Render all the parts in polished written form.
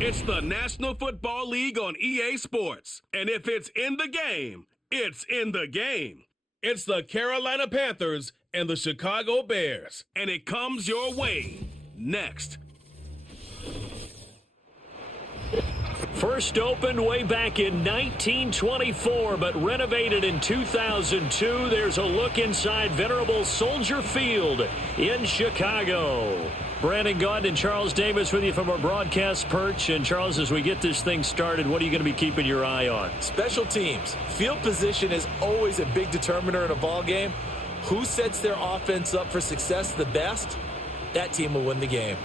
It's the National Football League on EA Sports. And if it's in the game, it's in the game. It's the Carolina Panthers and the Chicago Bears. And it comes your way next. First opened way back in 1924, but renovated in 2002. There's a look inside venerable Soldier Field in Chicago. Brandon Gaudin and Charles Davis with you from our broadcast perch. And Charles, as we get this thing started, what are you going to be keeping your eye on? Special teams. Field position is always a big determiner in a ball game. Who sets their offense up for success the best? That team will win the game.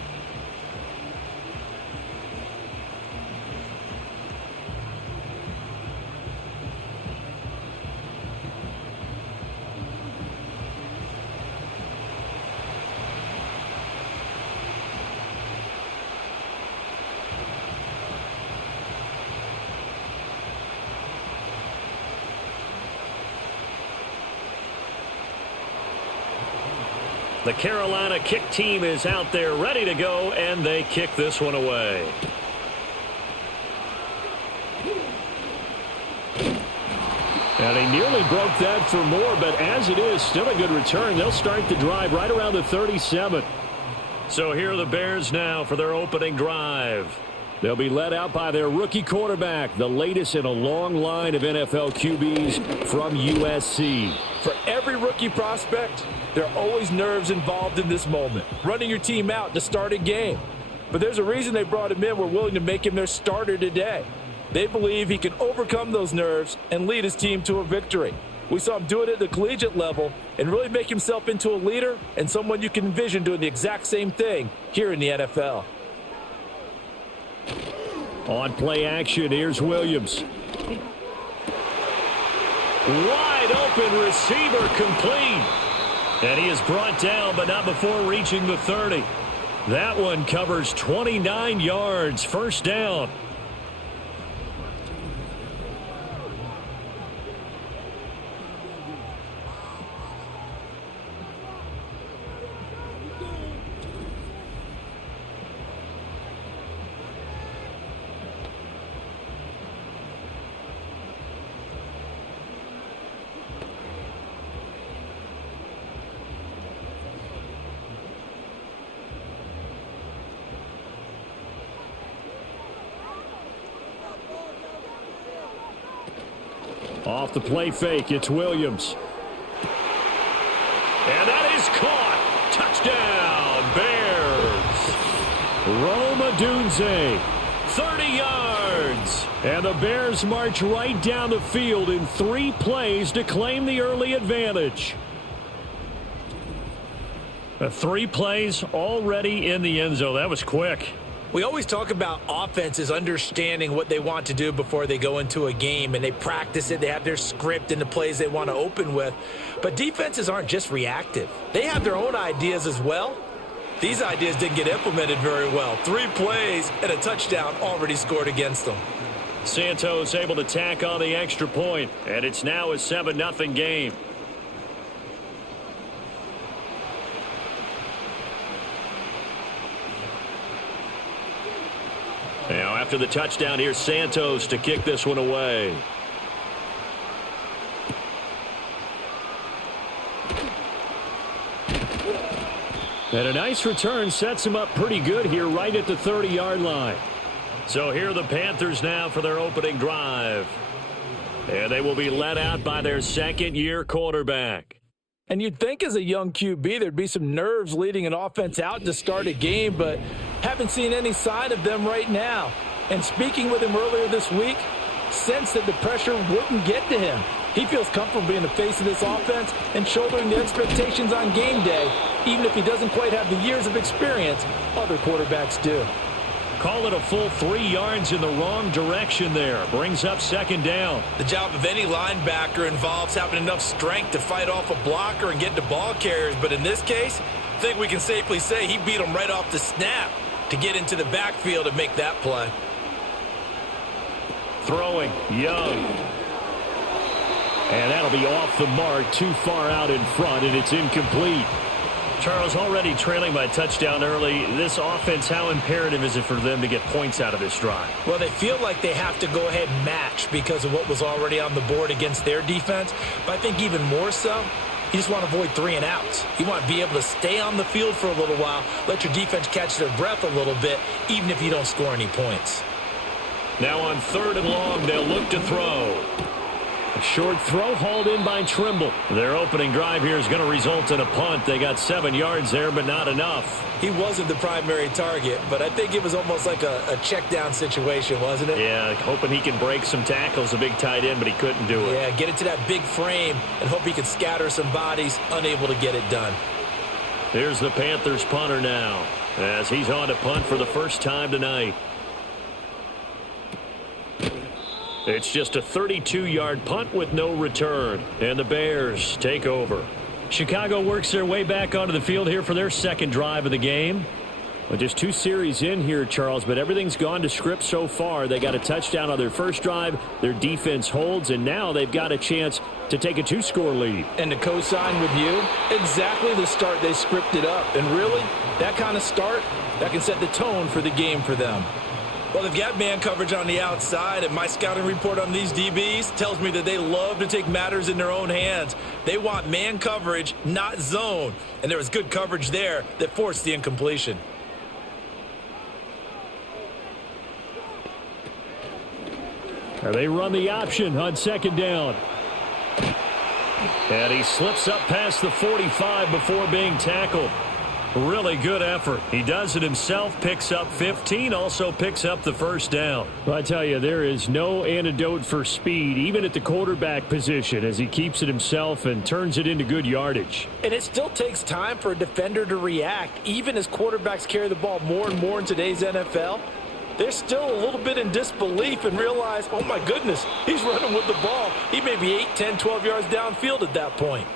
The Carolina kick team is out there ready to go, and they kick this one away. And he nearly broke that for more, but as it is, still a good return. They'll start the drive right around the 37. So here are the Bears now for their opening drive. They'll be led out by their rookie quarterback, the latest in a long line of NFL QBs from USC. For every rookie prospect, there are always nerves involved in this moment, running your team out to start a game. But there's a reason they brought him in. We're willing to make him their starter today. They believe he can overcome those nerves and lead his team to a victory. We saw him do it at the collegiate level and really make himself into a leader and someone you can envision doing the exact same thing here in the NFL. On play action, here's Williams. Wide open receiver complete. And he is brought down, but not before reaching the 30. That one covers 29 yards. First down. Off the play fake, it's Williams. And that is caught. Touchdown, Bears. Rome Odunze, 30 yards. And the Bears march right down the field in 3 plays to claim the early advantage. 3 plays already in the end zone. That was quick. We always talk about offenses understanding what they want to do before they go into a game, and they practice it. They have their script and the plays they want to open with. But defenses aren't just reactive. They have their own ideas as well. These ideas didn't get implemented very well. 3 plays and a touchdown already scored against them. Santos able to tack on the extra point, and it's now a 7-0 game. Now, after the touchdown, here's Santos to kick this one away. And a nice return sets him up pretty good here right at the 30-yard line. So here are the Panthers now for their opening drive. And they will be led out by their second-year quarterback. And you'd think as a young QB there'd be some nerves leading an offense out to start a game, but haven't seen any sign of them right now. And speaking with him earlier this week, sensed that the pressure wouldn't get to him. He feels comfortable being the face of this offense and shouldering the expectations on game day, even if he doesn't quite have the years of experience other quarterbacks do. Call it a full 3 yards in the wrong direction there. Brings up second down. The job of any linebacker involves having enough strength to fight off a blocker and get to ball carriers. But in this case, I think we can safely say he beat him right off the snap to get into the backfield and make that play. Throwing, Young. And that'll be off the mark, too far out in front, and it's incomplete. Charles, already trailing by a touchdown early. This offense, how imperative is it for them to get points out of this drive? Well, they feel like they have to go ahead and match because of what was already on the board against their defense. But I think even more so, you just want to avoid 3 and outs. You want to be able to stay on the field for a little while, let your defense catch their breath a little bit, even if you don't score any points. Now on 3rd and long, they'll look to throw. A short throw hauled in by Trimble. Their opening drive here is going to result in a punt. They got 7 yards there, but not enough. He wasn't the primary target, but I think it was almost like a check down situation, wasn't it? Yeah, hoping he can break some tackles, a big tight end, but he couldn't do it. Yeah, get it to that big frame and hope he can scatter some bodies, unable to get it done. Here's the Panthers punter now, as he's on to punt for the first time tonight. It's just a 32-yard punt with no return, and the Bears take over. Chicago works their way back onto the field here for their second drive of the game. Well, just 2 series in here, Charles, but everything's gone to script so far. They got a touchdown on their first drive. Their defense holds, and now they've got a chance to take a 2-score lead. And to co-sign with you, exactly the start they scripted up. And really, that kind of start, that can set the tone for the game for them. Well, they've got man coverage on the outside, and my scouting report on these DBs tells me that they love to take matters in their own hands. They want man coverage, not zone. And there was good coverage there that forced the incompletion. They run the option on 2nd down. And he slips up past the 45 before being tackled. Really good effort. He does it himself, picks up 15, also picks up the first down. Well, I tell you, there is no antidote for speed, even at the quarterback position, as he keeps it himself and turns it into good yardage. And it still takes time for a defender to react, even as quarterbacks carry the ball more and more in today's NFL. They're still a little bit in disbelief and realize, oh my goodness, he's running with the ball. He may be 8, 10, 12 yards downfield at that point.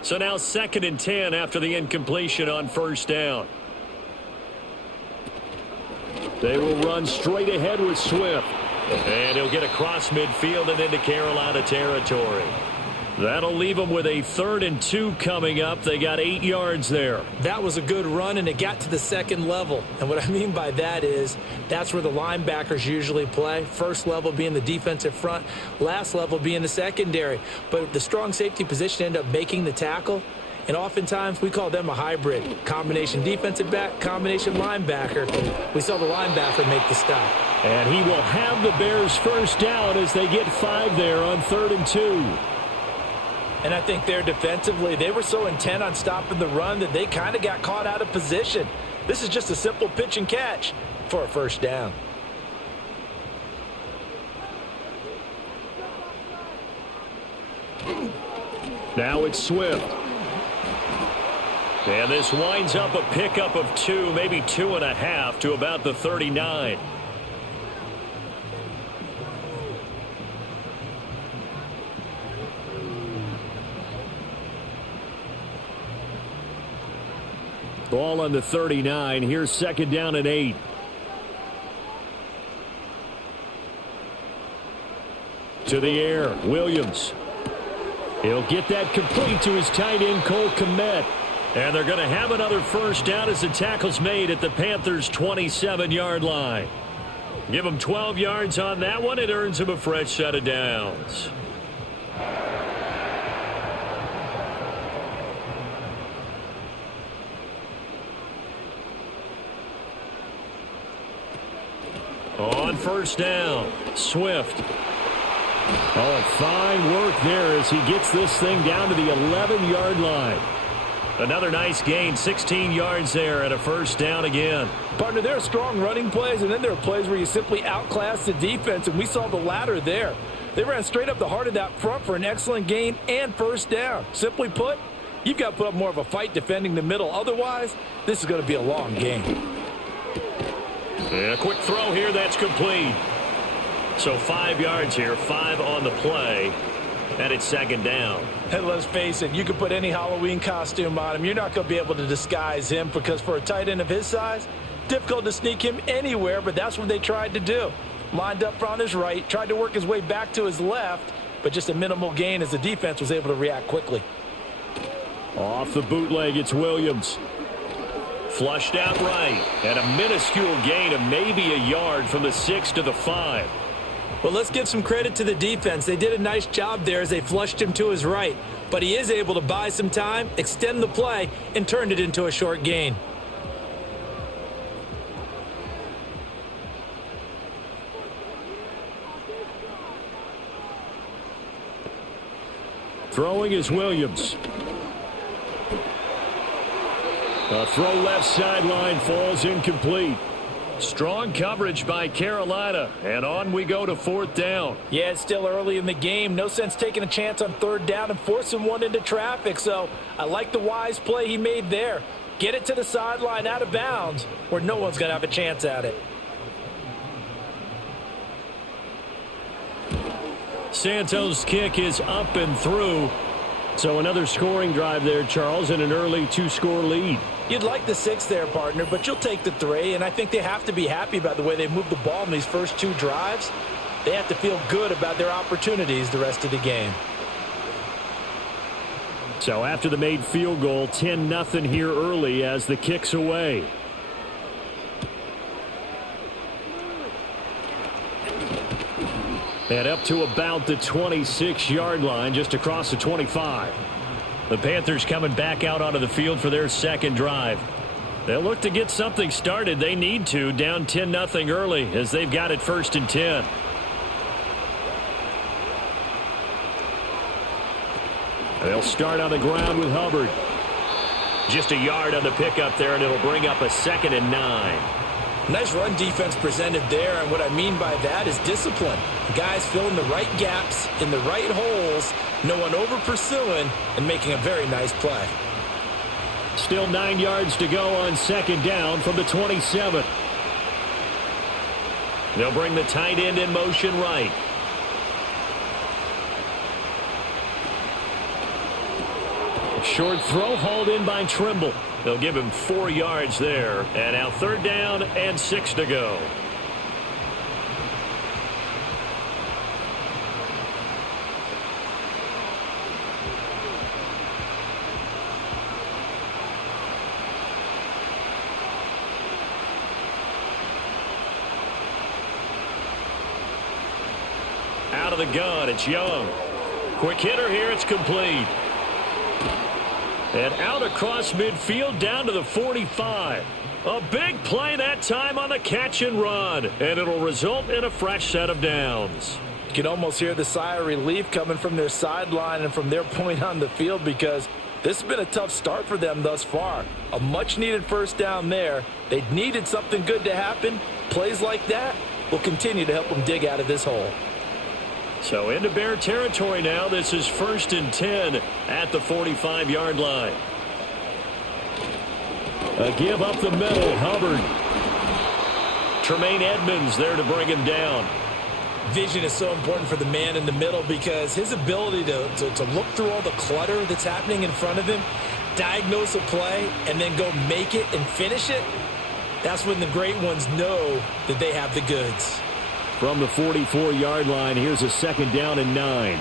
So now 2nd and 10 after the incompletion on 1st down. They will run straight ahead with Swift. And he'll get across midfield and into Carolina territory. That'll leave them with a 3rd and 2 coming up. They got 8 yards there. That was a good run, and it got to the 2nd level. And what I mean by that is that's where the linebackers usually play. First level being the defensive front, last level being the secondary. But the strong safety position ended up making the tackle. And oftentimes we call them a hybrid. Combination defensive back, combination linebacker. We saw the linebacker make the stop. And he will have the Bears first down as they get 5 there on 3rd and 2. And I think there defensively, they were so intent on stopping the run that they kind of got caught out of position. This is just a simple pitch and catch for a first down. Now it's Swift. And this winds up a pickup of 2, maybe 2.5 to about the 39. Ball on the 39. Here's 2nd down and 8. To the air, Williams. He'll get that complete to his tight end, Cole Kmet. And they're going to have another first down as the tackle's made at the Panthers' 27-yard line. Give them 12 yards on that one. It earns them a fresh set of downs. On first down, Swift. Oh, fine work there as he gets this thing down to the 11-yard line. Another nice gain, 16 yards there and a first down again. Partner, there are strong running plays, and then there are plays where you simply outclass the defense, and we saw the latter there. They ran straight up the heart of that front for an excellent gain and first down. Simply put, you've got to put up more of a fight defending the middle. Otherwise, this is going to be a long game. And a quick throw here, that's complete. So 5 yards here, 5 on the play. And it's second down. And let's face it, you could put any Halloween costume on him. You're not going to be able to disguise him because for a tight end of his size, difficult to sneak him anywhere, but that's what they tried to do. Lined up on his right, tried to work his way back to his left, but just a minimal gain as the defense was able to react quickly. Off the bootleg, it's Williams. Flushed out right, and a minuscule gain of maybe a yard from the 6 to the 5. Well, let's give some credit to the defense. They did a nice job there as they flushed him to his right. But he is able to buy some time, extend the play, and turn it into a short gain. Throwing is Williams. A throw left sideline falls incomplete. Strong coverage by Carolina, and on we go to 4th down. Yeah, it's still early in the game. No sense taking a chance on 3rd down and forcing one into traffic. So I like the wise play he made there. Get it to the sideline out of bounds where no one's going to have a chance at it. Santos' kick is up and through. So another scoring drive there, Charles, and an early 2-score lead. You'd like the 6 there, partner, but you'll take the 3, and I think they have to be happy about the way they moved the ball in these first 2 drives. They have to feel good about their opportunities the rest of the game. So after the made field goal, 10-0 here early as the kick's away. And up to about the 26-yard line, just across the 25. The Panthers coming back out onto the field for their second drive. They'll look to get something started. They need to, down 10-0 early as they've got it 1st and 10. They'll start on the ground with Hubbard. Just a yard on the pickup there, and it'll bring up a 2nd and 9. Nice run defense presented there, and what I mean by that is discipline. Guys filling the right gaps in the right holes, no one over pursuing, and making a very nice play. Still 9 yards to go on 2nd down from the 27. They'll bring the tight end in motion right. Short throw hauled in by Trimble. They'll give him 4 yards there. And now 3rd down and 6 to go. Out of the gun, it's Young. Quick hitter here, it's complete. And out across midfield down to the 45. A big play that time on the catch and run. And it'll result in a fresh set of downs. You can almost hear the sigh of relief coming from their sideline and from their point on the field because this has been a tough start for them thus far. A much-needed 1st down there. They needed something good to happen. Plays like that will continue to help them dig out of this hole. So into Bear territory now. This is 1st and 10 at the 45-yard line. A give up the middle. Hubbard. Tremaine Edmonds there to bring him down. Vision is so important for the man in the middle because his ability to look through all the clutter that's happening in front of him, diagnose a play, and then go make it and finish it, that's when the great ones know that they have the goods. From the 44-yard line, here's a 2nd down and 9.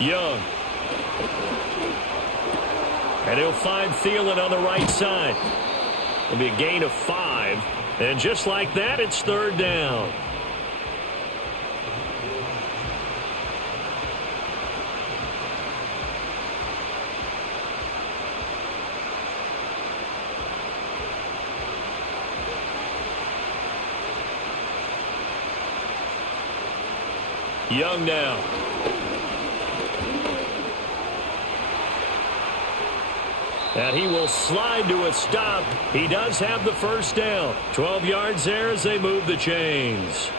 Young. And he'll find Thielen on the right side. It'll be a gain of 5. And just like that, it's 3rd down. Young now. And he will slide to a stop. He does have the 1st down. 12 yards there as they move the chains.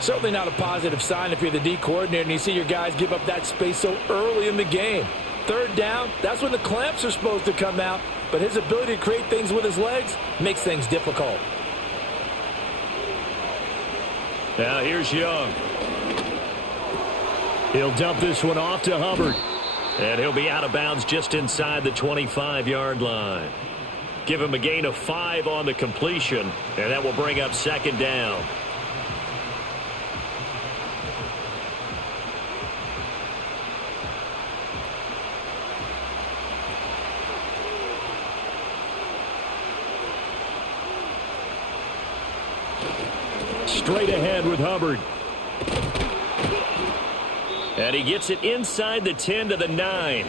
Certainly not a positive sign if you're the D coordinator and you see your guys give up that space so early in the game. 3rd down, that's when the clamps are supposed to come out. But his ability to create things with his legs makes things difficult. Now here's Young. He'll dump this one off to Hubbard. And he'll be out of bounds just inside the 25-yard line. Give him a gain of 5 on the completion, and that will bring up second down. Straight ahead with Hubbard. And he gets it inside the 10 to the 9.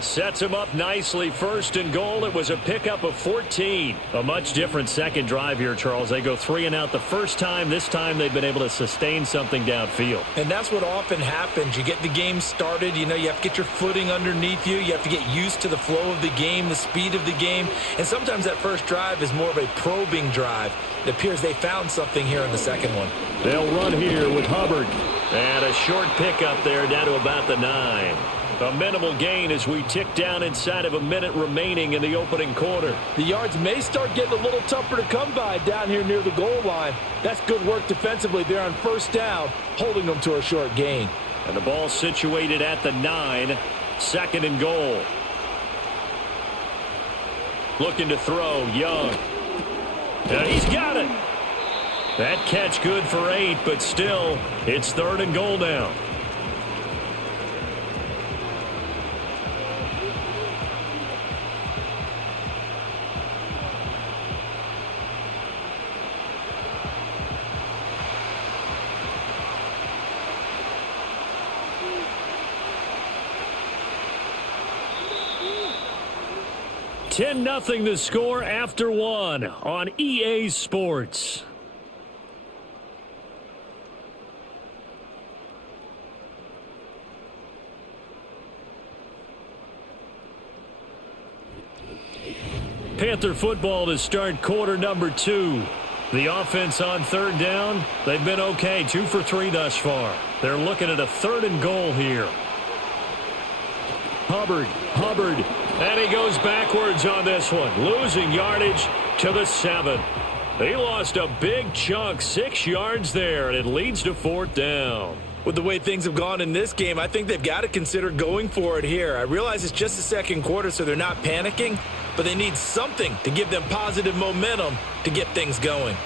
Sets him up nicely. First and goal. It was a pickup of 14. A much different second drive here, Charles. They go 3 and out the first time. This time they've been able to sustain something downfield. And that's what often happens. You get the game started. You know, you have to get your footing underneath you. You have to get used to the flow of the game, the speed of the game. And sometimes that first drive is more of a probing drive. It appears they found something here in the second one. They'll run here with Hubbard. And a short pickup there down to about the 9. A minimal gain as we tick down inside of a minute remaining in the opening quarter. The yards may start getting a little tougher to come by down here near the goal line. That's good work defensively there on first down, holding them to a short gain. And the ball situated at the 9, second and goal. Looking to throw, Young. And he's got it. That catch good for 8, but still, it's third and goal now. $10-0 the score after 1 on EA Sports. Panther football to start quarter number 2. The offense on third down, they've been okay, 2 for 3 thus far. They're looking at a third and goal here. Hubbard, and he goes backwards on this one, losing yardage to the 7. He lost a big chunk, 6 yards there, and it leads to fourth down. With the way things have gone in this game, I think they've got to consider going for it here. I realize it's just the second quarter, so they're not panicking, but they need something to give them positive momentum to get things going.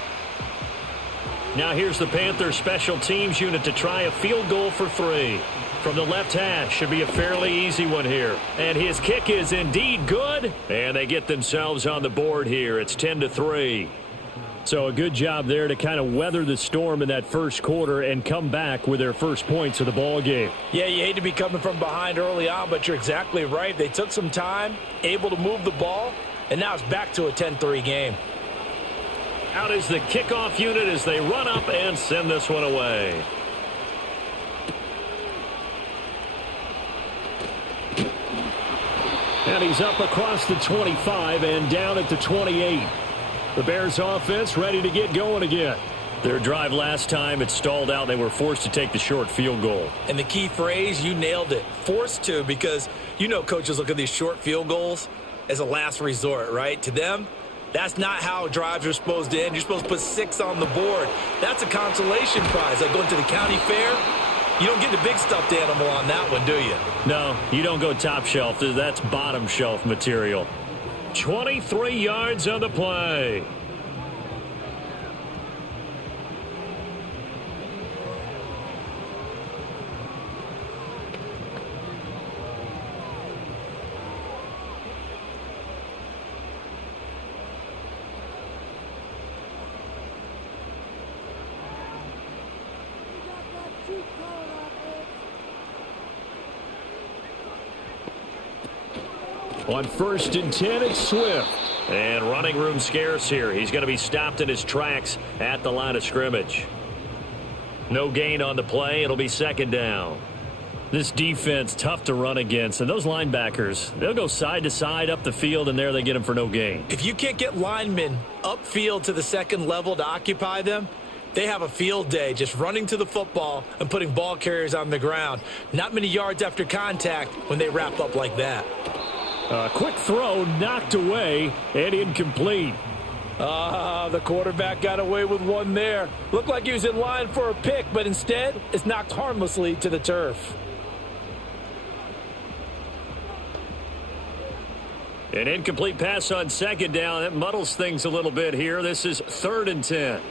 Now here's the Panthers special teams unit to try a field goal for 3. From the left hash, should be a fairly easy one here. And his kick is indeed good, and they get themselves on the board here. It's 10-3. So a good job there to kind of weather the storm in that first quarter and come back with their first points of the ball game. Yeah, you hate to be coming from behind early on, but you're exactly right. They took some time, able to move the ball, and now it's back to a 10-3 game. Out is the kickoff unit as they run up and send this one away. And he's up across the 25 and down at the 28. The Bears offense ready to get going again. Their drive last time, it stalled out. They were forced to take the short field goal. And the key phrase, you nailed it, forced to, because you know coaches look at these short field goals as a last resort, right? To them, that's not how drives are supposed to end. You're supposed to put 6 on the board. That's a consolation prize, like going to the county fair. You don't get the big stuffed animal on that one, do you? No, you don't go top shelf. That's bottom shelf material. 23 yards on the play. On 1st and 10, it's Swift. And running room scarce here. He's going to be stopped in his tracks at the line of scrimmage. No gain on the play. It'll be second down. This defense, tough to run against. And those linebackers, they'll go side to side up the field, and there they get them for no gain. If you can't get linemen upfield to the second level to occupy them, they have a field day just running to the football and putting ball carriers on the ground. Not many yards after contact when they wrap up like that. A quick throw knocked away and incomplete. The quarterback got away with one there. Looked like he was in line for a pick, but instead it's knocked harmlessly to the turf. An incomplete pass on second down. That muddles things a little bit here. This is 3rd and 10.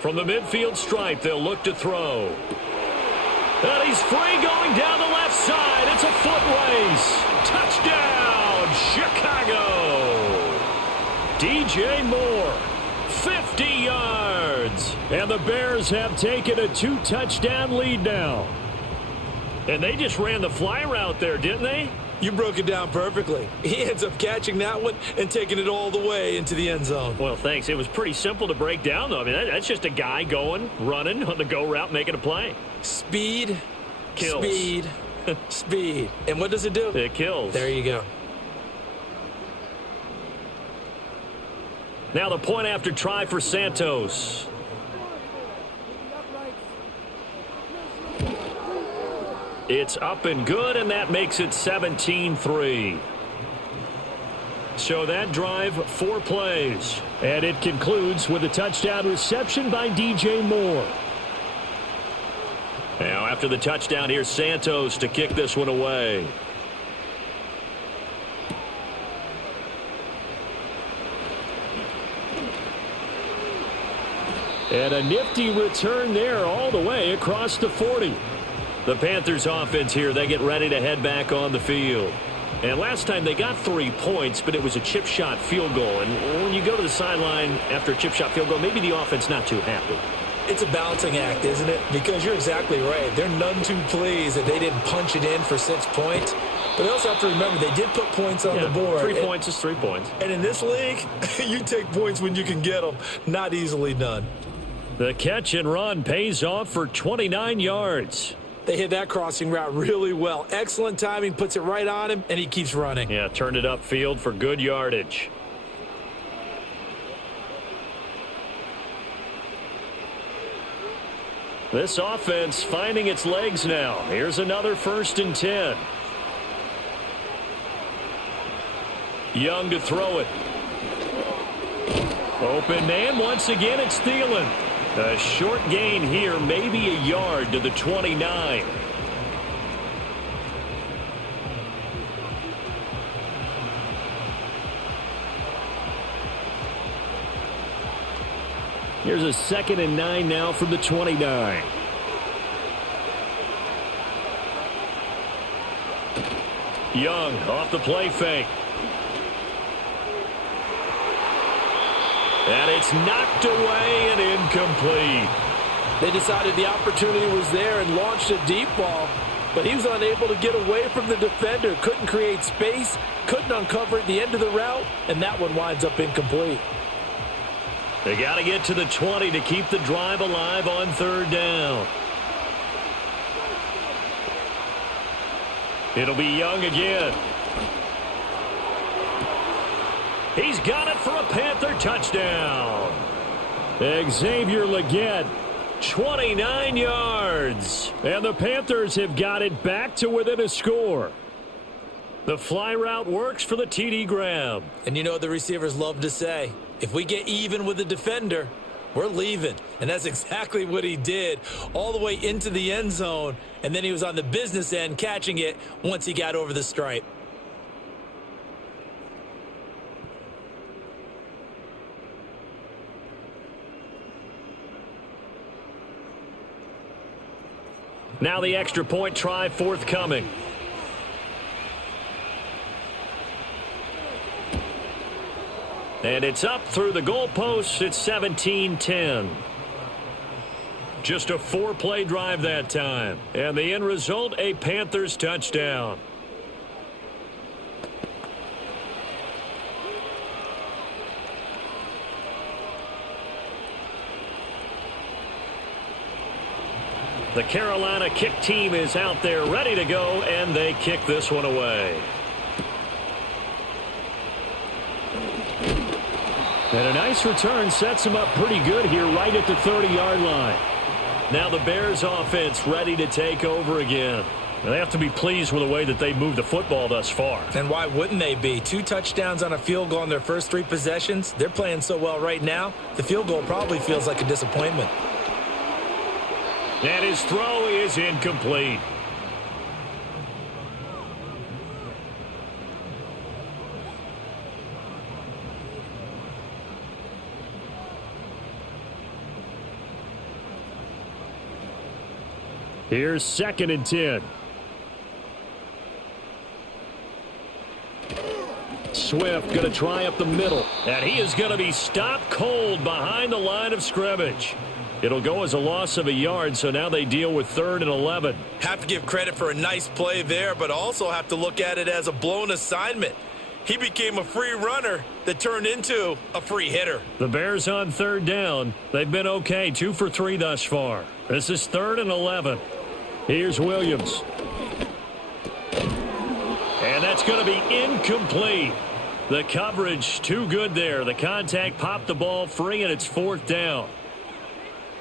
From the midfield stripe, they'll look to throw. And he's free going down the left side. It's a foot race. Touchdown, Chicago. DJ Moore, 50 yards. And the Bears have taken a 2-touchdown lead now. And they just ran the fly route there, didn't they? You broke it down perfectly. He ends up catching that one and taking it all the way into the end zone. Well, thanks. It was pretty simple to break down, though. I mean, that's just a guy going, running on the go route, making a play. Speed, kills. Speed, speed. And what does it do? It kills. There you go. Now the point after try for Santos. It's up and good, and that makes it 17-3. So that drive, 4 plays. And it concludes with a touchdown reception by DJ Moore. Now after the touchdown, here's Santos to kick this one away. And a nifty return there all the way across the 40. The Panthers offense here, they get ready to head back on the field. And last time they got 3 points, but it was a chip shot field goal. And when you go to the sideline after a chip shot field goal, maybe the offense not too happy. It's a balancing act, isn't it? Because you're exactly right. They're none too pleased that they didn't punch it in for 6 points. But they also have to remember they did put points on the board. 3 points is 3 points. And in this league, you take points when you can get them. Not easily done. The catch and run pays off for 29 yards. They hit that crossing route really well. Excellent timing, puts it right on him, and he keeps running. Yeah, turned it upfield for good yardage. This offense finding its legs now. Here's another 1st and 10. Young to throw it. Open man. Once again, it's Thielen. A short gain here, maybe a yard to the 29. Here's a 2nd and 9 now from the 29. Young off the play fake. And it's knocked away and incomplete. They decided the opportunity was there and launched a deep ball, but he was unable to get away from the defender. Couldn't create space, couldn't uncover at the end of the route, and that one winds up incomplete. They got to get to the 20 to keep the drive alive on 3rd down. It'll be Young again. He's got it for a Panther touchdown. Xavier Legette, 29 yards. And the Panthers have got it back to within a score. The fly route works for the TD grab. And you know what the receivers love to say? If we get even with the defender, we're leaving. And that's exactly what he did, all the way into the end zone. And then he was on the business end catching it once he got over the stripe. Now the extra point try forthcoming. And it's up through the goalposts. It's 17-10. Just a 4-play drive that time. And the end result, a Panthers touchdown. The Carolina kick team is out there ready to go, and they kick this one away. And a nice return sets them up pretty good here right at the 30-yard line. Now the Bears offense ready to take over again. They have to be pleased with the way that they moved the football thus far. And why wouldn't they be? 2 touchdowns on a field goal in their first 3 possessions. They're playing so well right now, the field goal probably feels like a disappointment. And his throw is incomplete. Here's 2nd and 10. Swift going to try up the middle. And he is going to be stopped cold behind the line of scrimmage. It'll go as a loss of a yard, so now they deal with 3rd and 11. Have to give credit for a nice play there, but also have to look at it as a blown assignment. He became a free runner that turned into a free hitter. The Bears on 3rd down. They've been okay, 2 for 3 thus far. This is 3rd and 11. Here's Williams. And that's going to be incomplete. The coverage too good there. The contact popped the ball free, and it's 4th down.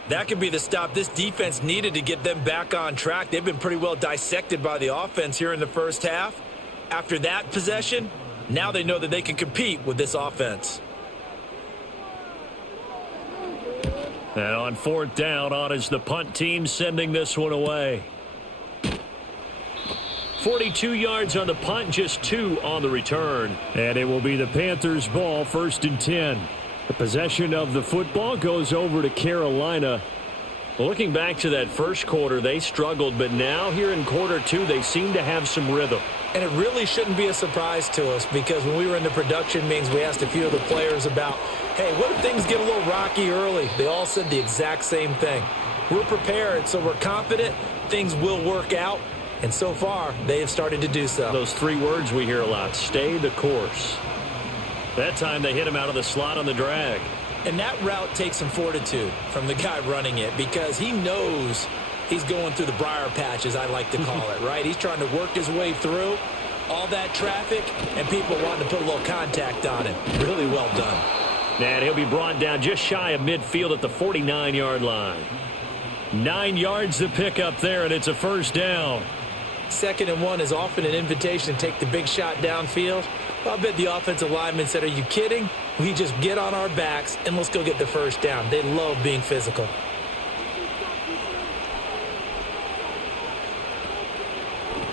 That could be the stop this defense needed to get them back on track. They've been pretty well dissected by the offense here in the first half. After that possession, now they know that they can compete with this offense. And on 4th down, on is the punt team sending this one away. 42 yards on the punt, just 2 on the return. And it will be the Panthers' ball, 1st and 10. The possession of the football goes over to Carolina. Looking back to that first quarter, they struggled, but now here in quarter 2, they seem to have some rhythm. And it really shouldn't be a surprise to us, because when we were in the production meetings, we asked a few of the players about, hey, what if things get a little rocky early? They all said the exact same thing. We're prepared, so we're confident things will work out. And so far, they have started to do so. Those 3 words we hear a lot: stay the course. That time they hit him out of the slot on the drag. And that route takes some fortitude from the guy running it, because he knows he's going through the briar patch, as I like to call it, right? He's trying to work his way through all that traffic and people wanting to put a little contact on him. Really well done. And he'll be brought down just shy of midfield at the 49-yard line. 9 yards to pick up there, and it's a 1st down. 2nd and 1 is often an invitation to take the big shot downfield. Well, I bet the offensive lineman said, are you kidding? We just get on our backs and let's go get the 1st down. They love being physical.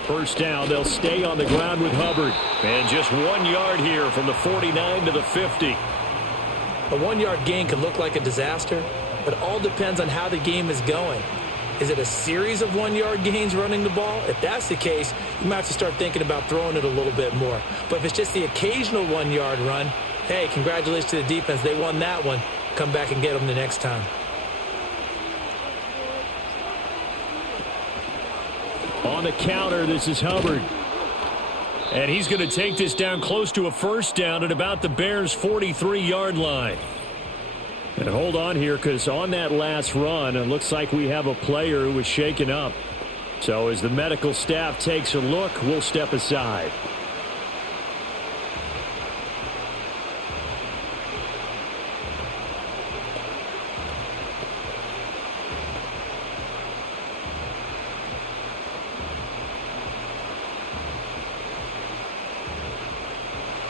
First down, they'll stay on the ground with Hubbard. And just 1 yard here from the 49 to the 50. A 1-yard gain could look like a disaster, but it all depends on how the game is going. Is it a series of 1-yard gains running the ball? If that's the case, you might have to start thinking about throwing it a little bit more. But if it's just the occasional 1-yard run, hey, congratulations to the defense. They won that one. Come back and get them the next time. On the counter, this is Hubbard. And he's going to take this down close to a 1st down at about the Bears' 43-yard line. And hold on here, because on that last run, it looks like we have a player who was shaken up. So as the medical staff takes a look, we'll step aside.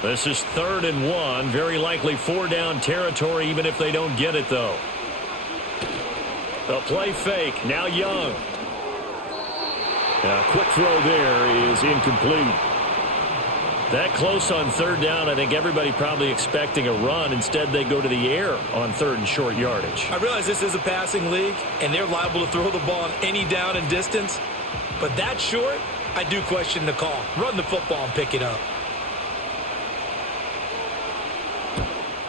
This is 3rd and 1. Very likely 4-down territory, even if they don't get it, though. The play fake. Now Young. A quick throw there is incomplete. That close on 3rd down, I think everybody probably expecting a run. Instead, they go to the air on 3rd and short yardage. I realize this is a passing league, and they're liable to throw the ball on any down and distance. But that short, I do question the call. Run the football and pick it up.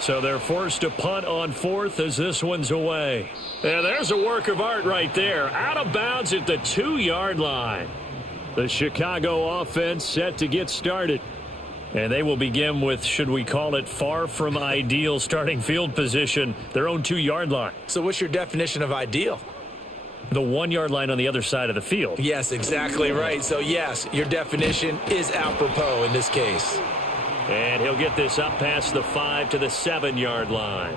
So they're forced to punt on 4th as this one's away. And there's a work of art right there. Out of bounds at the 2-yard line. The Chicago offense set to get started. And they will begin with, should we call it, far from ideal starting field position, their own 2-yard line. So what's your definition of ideal? The 1-yard line on the other side of the field. Yes, exactly right. So, yes, your definition is apropos in this case. And he'll get this up past the 5 to the 7-yard line.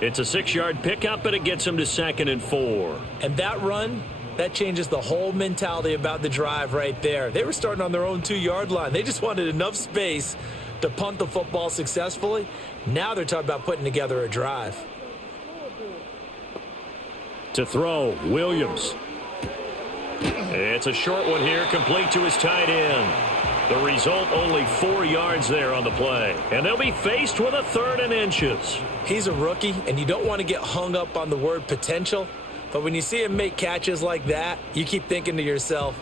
It's a 6-yard pickup, but it gets him to 2nd and 4. And that run That changes the whole mentality about the drive right there. They were starting on their own 2-yard line. They just wanted enough space to punt the football successfully. Now they're talking about putting together a drive. To throw, Williams. It's a short one here, complete to his tight end. The result, only 4 yards there on the play. And they'll be faced with a 3rd and inches. He's a rookie, and you don't want to get hung up on the word potential. But when you see him make catches like that, you keep thinking to yourself,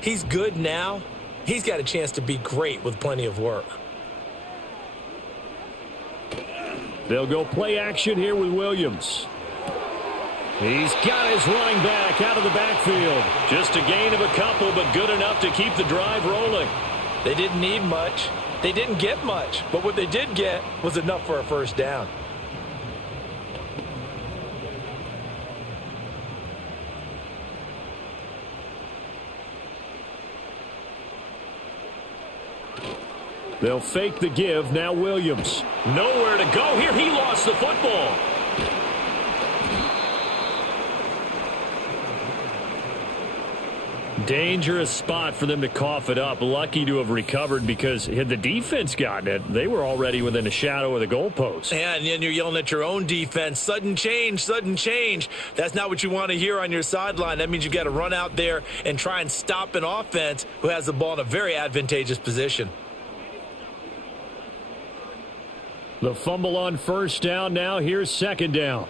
he's good now. He's got a chance to be great with plenty of work. They'll go play action here with Williams. He's got his running back out of the backfield. Just a gain of a couple, but good enough to keep the drive rolling. They didn't need much. They didn't get much. But what they did get was enough for a first down. They'll fake the give. Now Williams. Nowhere to go here. He lost the football. Dangerous spot for them to cough it up. Lucky to have recovered, because had the defense gotten it, they were already within a shadow of the goalpost. Yeah, and then you're yelling at your own defense. Sudden change, sudden change. That's not what you want to hear on your sideline. That means you got to run out there and try and stop an offense who has the ball in a very advantageous position. The fumble on first down. Now here's second down.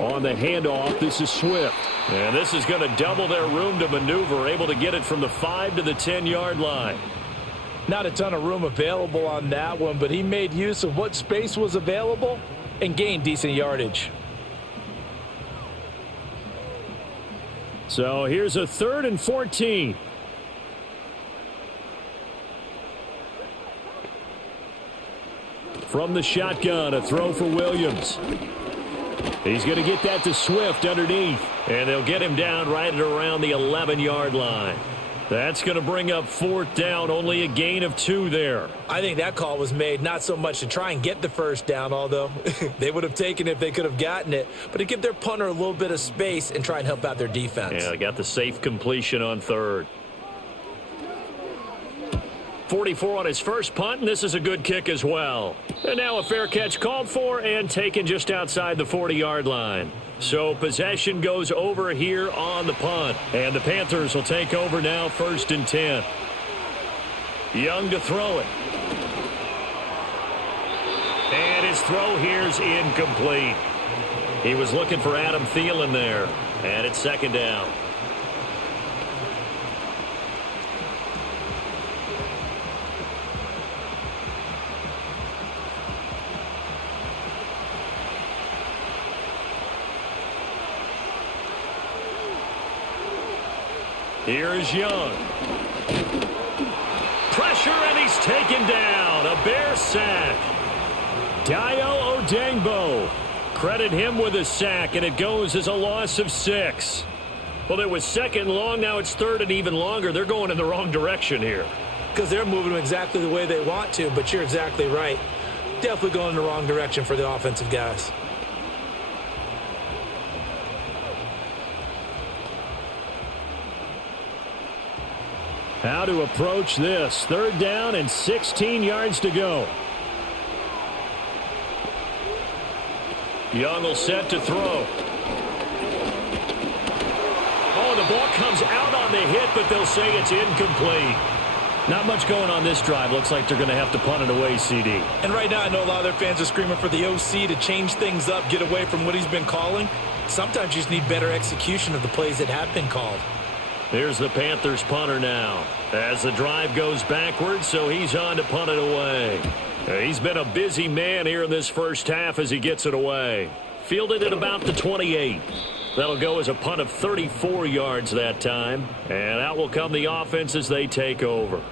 On the handoff, this is Swift. And this is going to double their room to maneuver, able to get it from the 5 to the 10-yard line. Not a ton of room available on that one, but he made use of what space was available and gained decent yardage. So here's a 3rd and 14. From the shotgun, a throw for Williams. He's going to get that to Swift underneath, and they'll get him down right at around the 11-yard line. That's going to bring up 4th down, only a gain of 2 there. I think that call was made not so much to try and get the first down, although they would have taken it if they could have gotten it, but to give their punter a little bit of space and try and help out their defense. Yeah, they got the safe completion on 3rd. 44 on his first punt, and this is a good kick as well. And now a fair catch called for and taken just outside the 40-yard line. So possession goes over here on the punt. And the Panthers will take over now, 1st and 10. Young to throw it. And his throw here's incomplete. He was looking for Adam Thielen there. And it's 2nd down. Here's Young. Pressure, and he's taken down. A Bear sack. Dayo Odengbo. Credit him with a sack, and it goes as a loss of 6. Well, it was 2nd long. Now it's 3rd and even longer. They're going in the wrong direction here. Because they're moving them exactly the way they want to, but you're exactly right. Definitely going in the wrong direction for the offensive guys. How to approach this. 3rd down and 16 yards to go. Young will set to throw. Oh, the ball comes out on the hit, but they'll say it's incomplete. Not much going on this drive. Looks like they're going to have to punt it away, CD. And right now I know a lot of their fans are screaming for the OC to change things up, get away from what he's been calling. Sometimes you just need better execution of the plays that have been called. Here's the Panthers punter now as the drive goes backwards, so he's on to punt it away. He's been a busy man here in this first half as he gets it away. Fielded at about the 28. That'll go as a punt of 34 yards that time. And out will come the offense as they take over.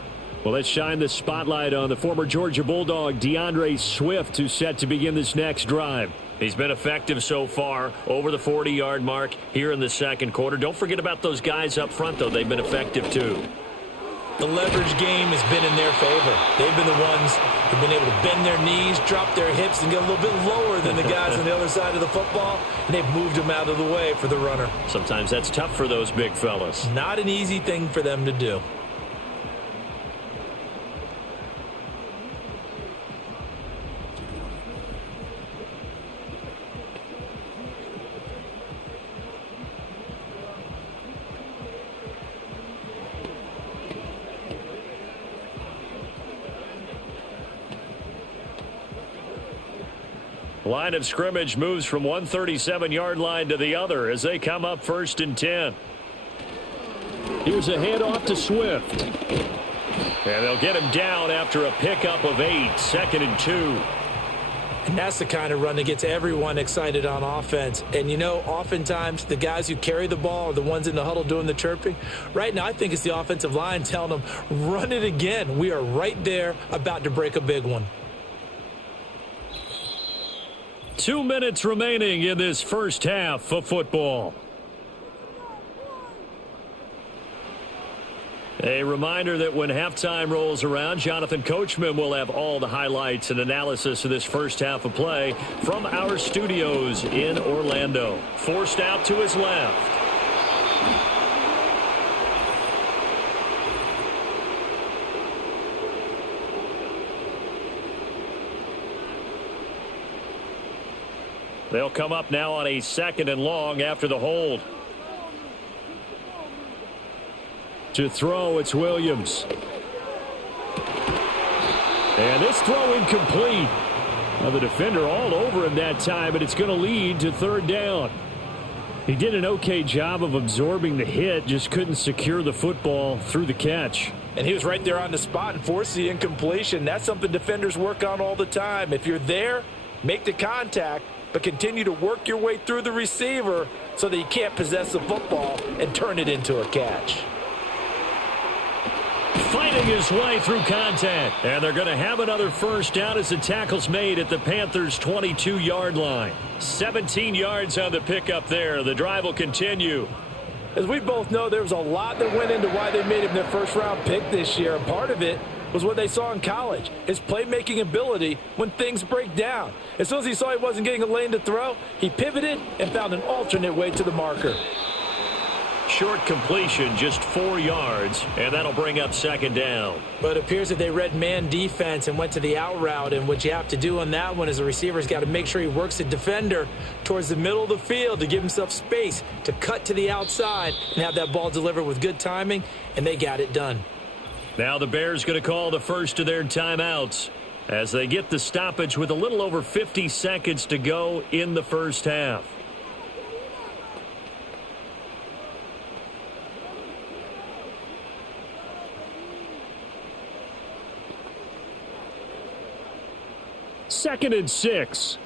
Well, let's shine the spotlight on the former Georgia Bulldog, DeAndre Swift, who's set to begin this next drive. He's been effective so far, over the 40-yard mark here in the 2nd quarter. Don't forget about those guys up front, though. They've been effective, too. The leverage game has been in their favor. They've been the ones who've been able to bend their knees, drop their hips, and get a little bit lower than the guys on the other side of the football, and they've moved them out of the way for the runner. Sometimes that's tough for those big fellas. Not an easy thing for them to do. Line of scrimmage moves from one 37-yard line to the other as they come up 1st and 10. Here's a handoff to Swift. And they'll get him down after a pickup of 8, 2nd and 2. And that's the kind of run that gets everyone excited on offense. And, you know, oftentimes the guys who carry the ball are the ones in the huddle doing the chirping. Right now, I think it's the offensive line telling them, run it again. We are right there about to break a big one. 2 minutes remaining in this first half of football. A reminder that when halftime rolls around, Jonathan Coachman will have all the highlights and analysis of this first half of play from our studios in Orlando. Forced out to his left. They'll come up now on a 2nd and long after the hold. To throw, it's Williams. And this throw incomplete. Now the defender all over him that time, but it's going to lead to 3rd down. He did an okay job of absorbing the hit, just couldn't secure the football through the catch. And he was right there on the spot and forced the incompletion. That's something defenders work on all the time. If you're there, make the contact, but continue to work your way through the receiver so that you can't possess the football and turn it into a catch. Fighting his way through contact. And they're going to have another first down as the tackle's made at the Panthers' 22-yard line. 17 yards on the pickup there. The drive will continue. As we both know, there was a lot that went into why they made him their first-round pick this year. And part of it was what they saw in college, his playmaking ability when things break down. As soon as he saw he wasn't getting a lane to throw, he pivoted and found an alternate way to the marker. Short completion, just 4 yards, and that'll bring up 2nd down. But it appears that they read man defense and went to the out route, and what you have to do on that one is the receiver's got to make sure he works the defender towards the middle of the field to give himself space to cut to the outside and have that ball delivered with good timing, and they got it done. Now the Bears going to call the first of their timeouts as they get the stoppage with a little over 50 seconds to go in the first half. Second and 6.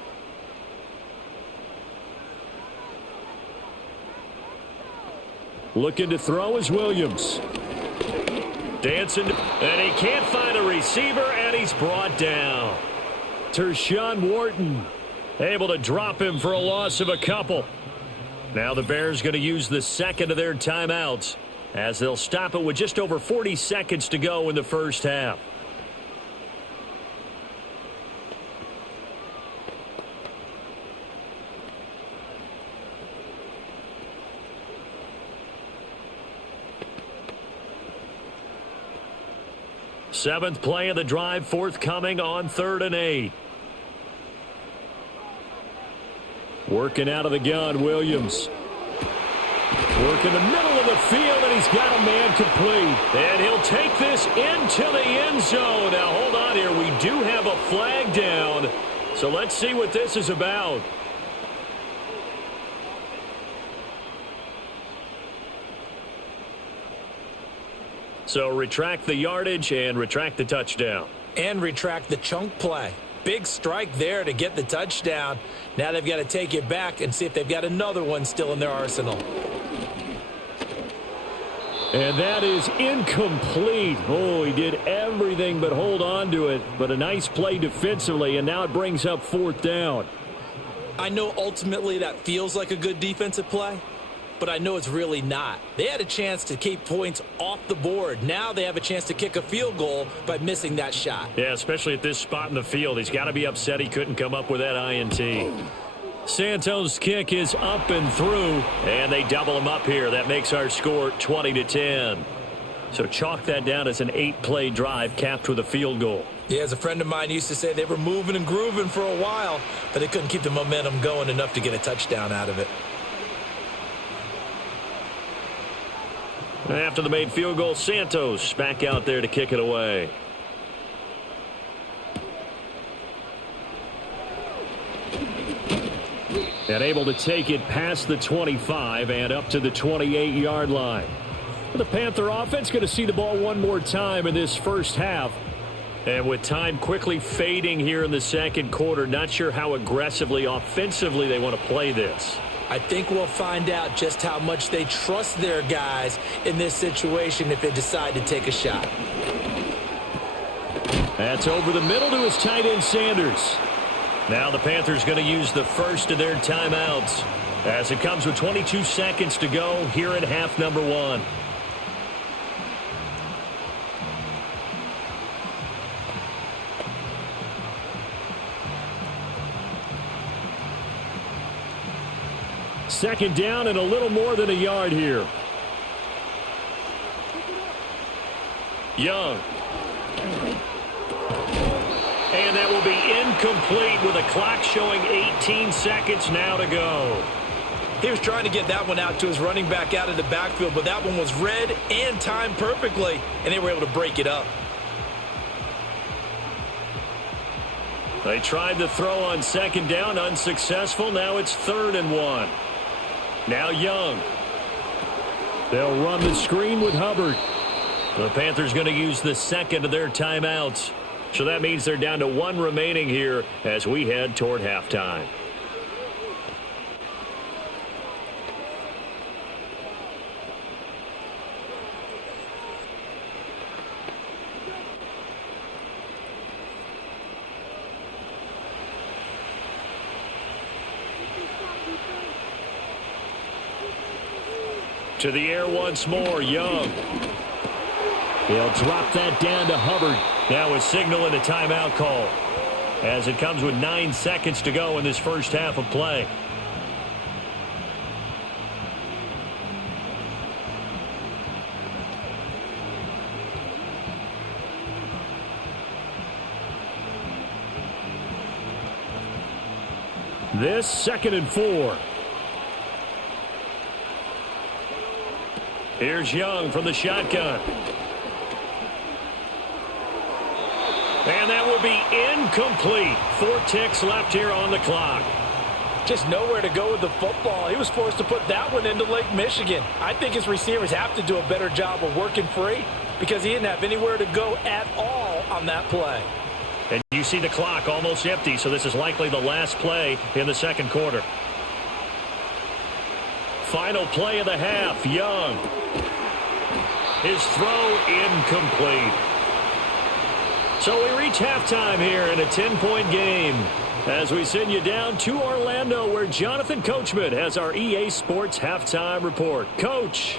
Looking to throw is Williams. Dancing, and he can't find a receiver, and he's brought down. Tershawn Wharton able to drop him for a loss of a couple. Now the Bears going to use the second of their timeouts as they'll stop it with just over 40 seconds to go in the first half. Seventh play of the drive forthcoming on 3rd and 8. Working out of the gun, Williams. Working the middle of the field, and he's got a man complete. And he'll take this into the end zone. Now, hold on here. We do have a flag down. So let's see what this is about. So retract the yardage and retract the touchdown. And retract the chunk play. Big strike there to get the touchdown. Now they've got to take it back and see if they've got another one still in their arsenal. And that is incomplete. Oh, he did everything but hold on to it. But a nice play defensively, and now it brings up 4th down. I know ultimately that feels like a good defensive play, but I know it's really not. They had a chance to keep points off the board. Now they have a chance to kick a field goal by missing that shot. Yeah, especially at this spot in the field. He's got to be upset he couldn't come up with that INT. Santos' kick is up and through, and they double him up here. That makes our score 20-10. So chalk that down as an 8-play drive capped with a field goal. Yeah, as a friend of mine used to say, they were moving and grooving for a while, but they couldn't keep the momentum going enough to get a touchdown out of it. After the made field goal, Santos back out there to kick it away. And able to take it past the 25 and up to the 28-yard line. The Panther offense going to see the ball one more time in this first half. And with time quickly fading here in the second quarter, not sure how aggressively, offensively they want to play this. I think we'll find out just how much they trust their guys in this situation if they decide to take a shot. That's over the middle to his tight end, Sanders. Now the Panthers going to use the first of their timeouts as it comes with 22 seconds to go here in half number one. Second down and a little more than a yard here. Young. And that will be incomplete with a clock showing 18 seconds now to go. He was trying to get that one out to his running back out of the backfield, but that one was read and timed perfectly, and they were able to break it up. They tried to throw on second down, unsuccessful. Now it's 3rd and 1. Now Young. They'll run the screen with Hubbard. The Panthers going to use the second of their timeouts. So that means they're down to 1 remaining here as we head toward halftime. To the air once more, Young. He'll drop that down to Hubbard. Now a signal and a timeout call as it comes with 9 seconds to go in this first half of play. This 2nd and 4. Here's Young from the shotgun. And that will be incomplete. 4 ticks left here on the clock. Just nowhere to go with the football. He was forced to put that one into Lake Michigan. I think his receivers have to do a better job of working free because he didn't have anywhere to go at all on that play. And you see the clock almost empty, so this is likely the last play in the second quarter. Final play of the half, Young. His throw incomplete. So we reach halftime here in a 10-point game as we send you down to Orlando where Jonathan Coachman has our EA Sports halftime report. Coach.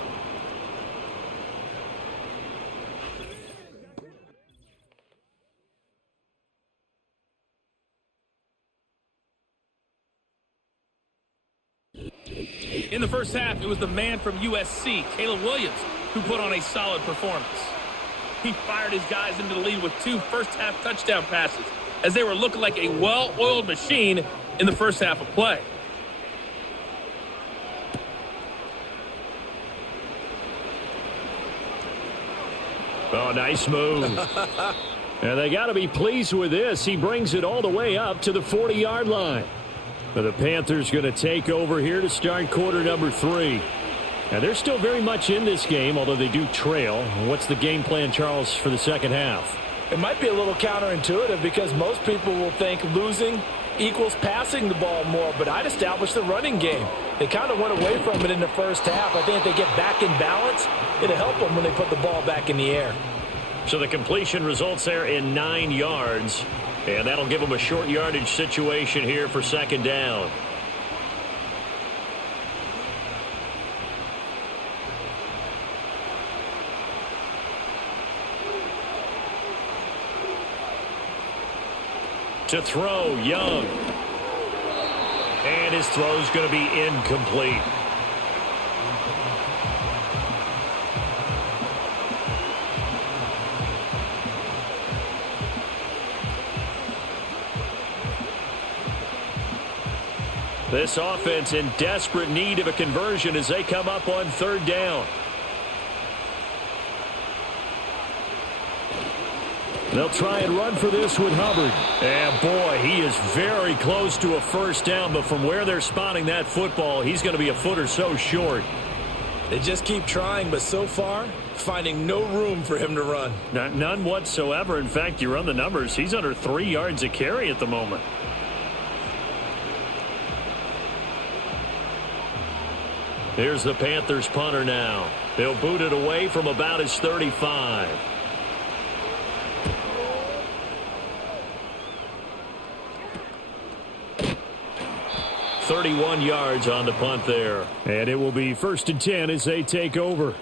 In the first half, it was the man from USC, Caleb Williams, who put on a solid performance. He fired his guys into the lead with 2 first-half touchdown passes as they were looking like a well-oiled machine in the first half of play. Oh, nice move. And they got to be pleased with this. He brings it all the way up to the 40-yard line. But the Panthers going to take over here to start quarter number 3. Now, they're still very much in this game, although they do trail. What's the game plan, Charles, for the second half? It might be a little counterintuitive because most people will think losing equals passing the ball more, but I'd establish the running game. They kind of went away from it in the first half. I think if they get back in balance, it'll help them when they put the ball back in the air. So the completion results there in 9 yards, and that'll give them a short yardage situation here for second down. To throw, Young. And his throw's going to be incomplete. This offense in desperate need of a conversion as they come up on third down. They'll try and run for this with Hubbard. And boy, he is very close to a first down, but from where they're spotting that football, he's going to be a foot or so short. They just keep trying, but so far, finding no room for him to run. None whatsoever. In fact, you run the numbers, he's under 3 yards a carry at the moment. Here's the Panthers punter now. They'll boot it away from about his 35. .31 yards on the punt there. And it will be 1st and 10 as they take over.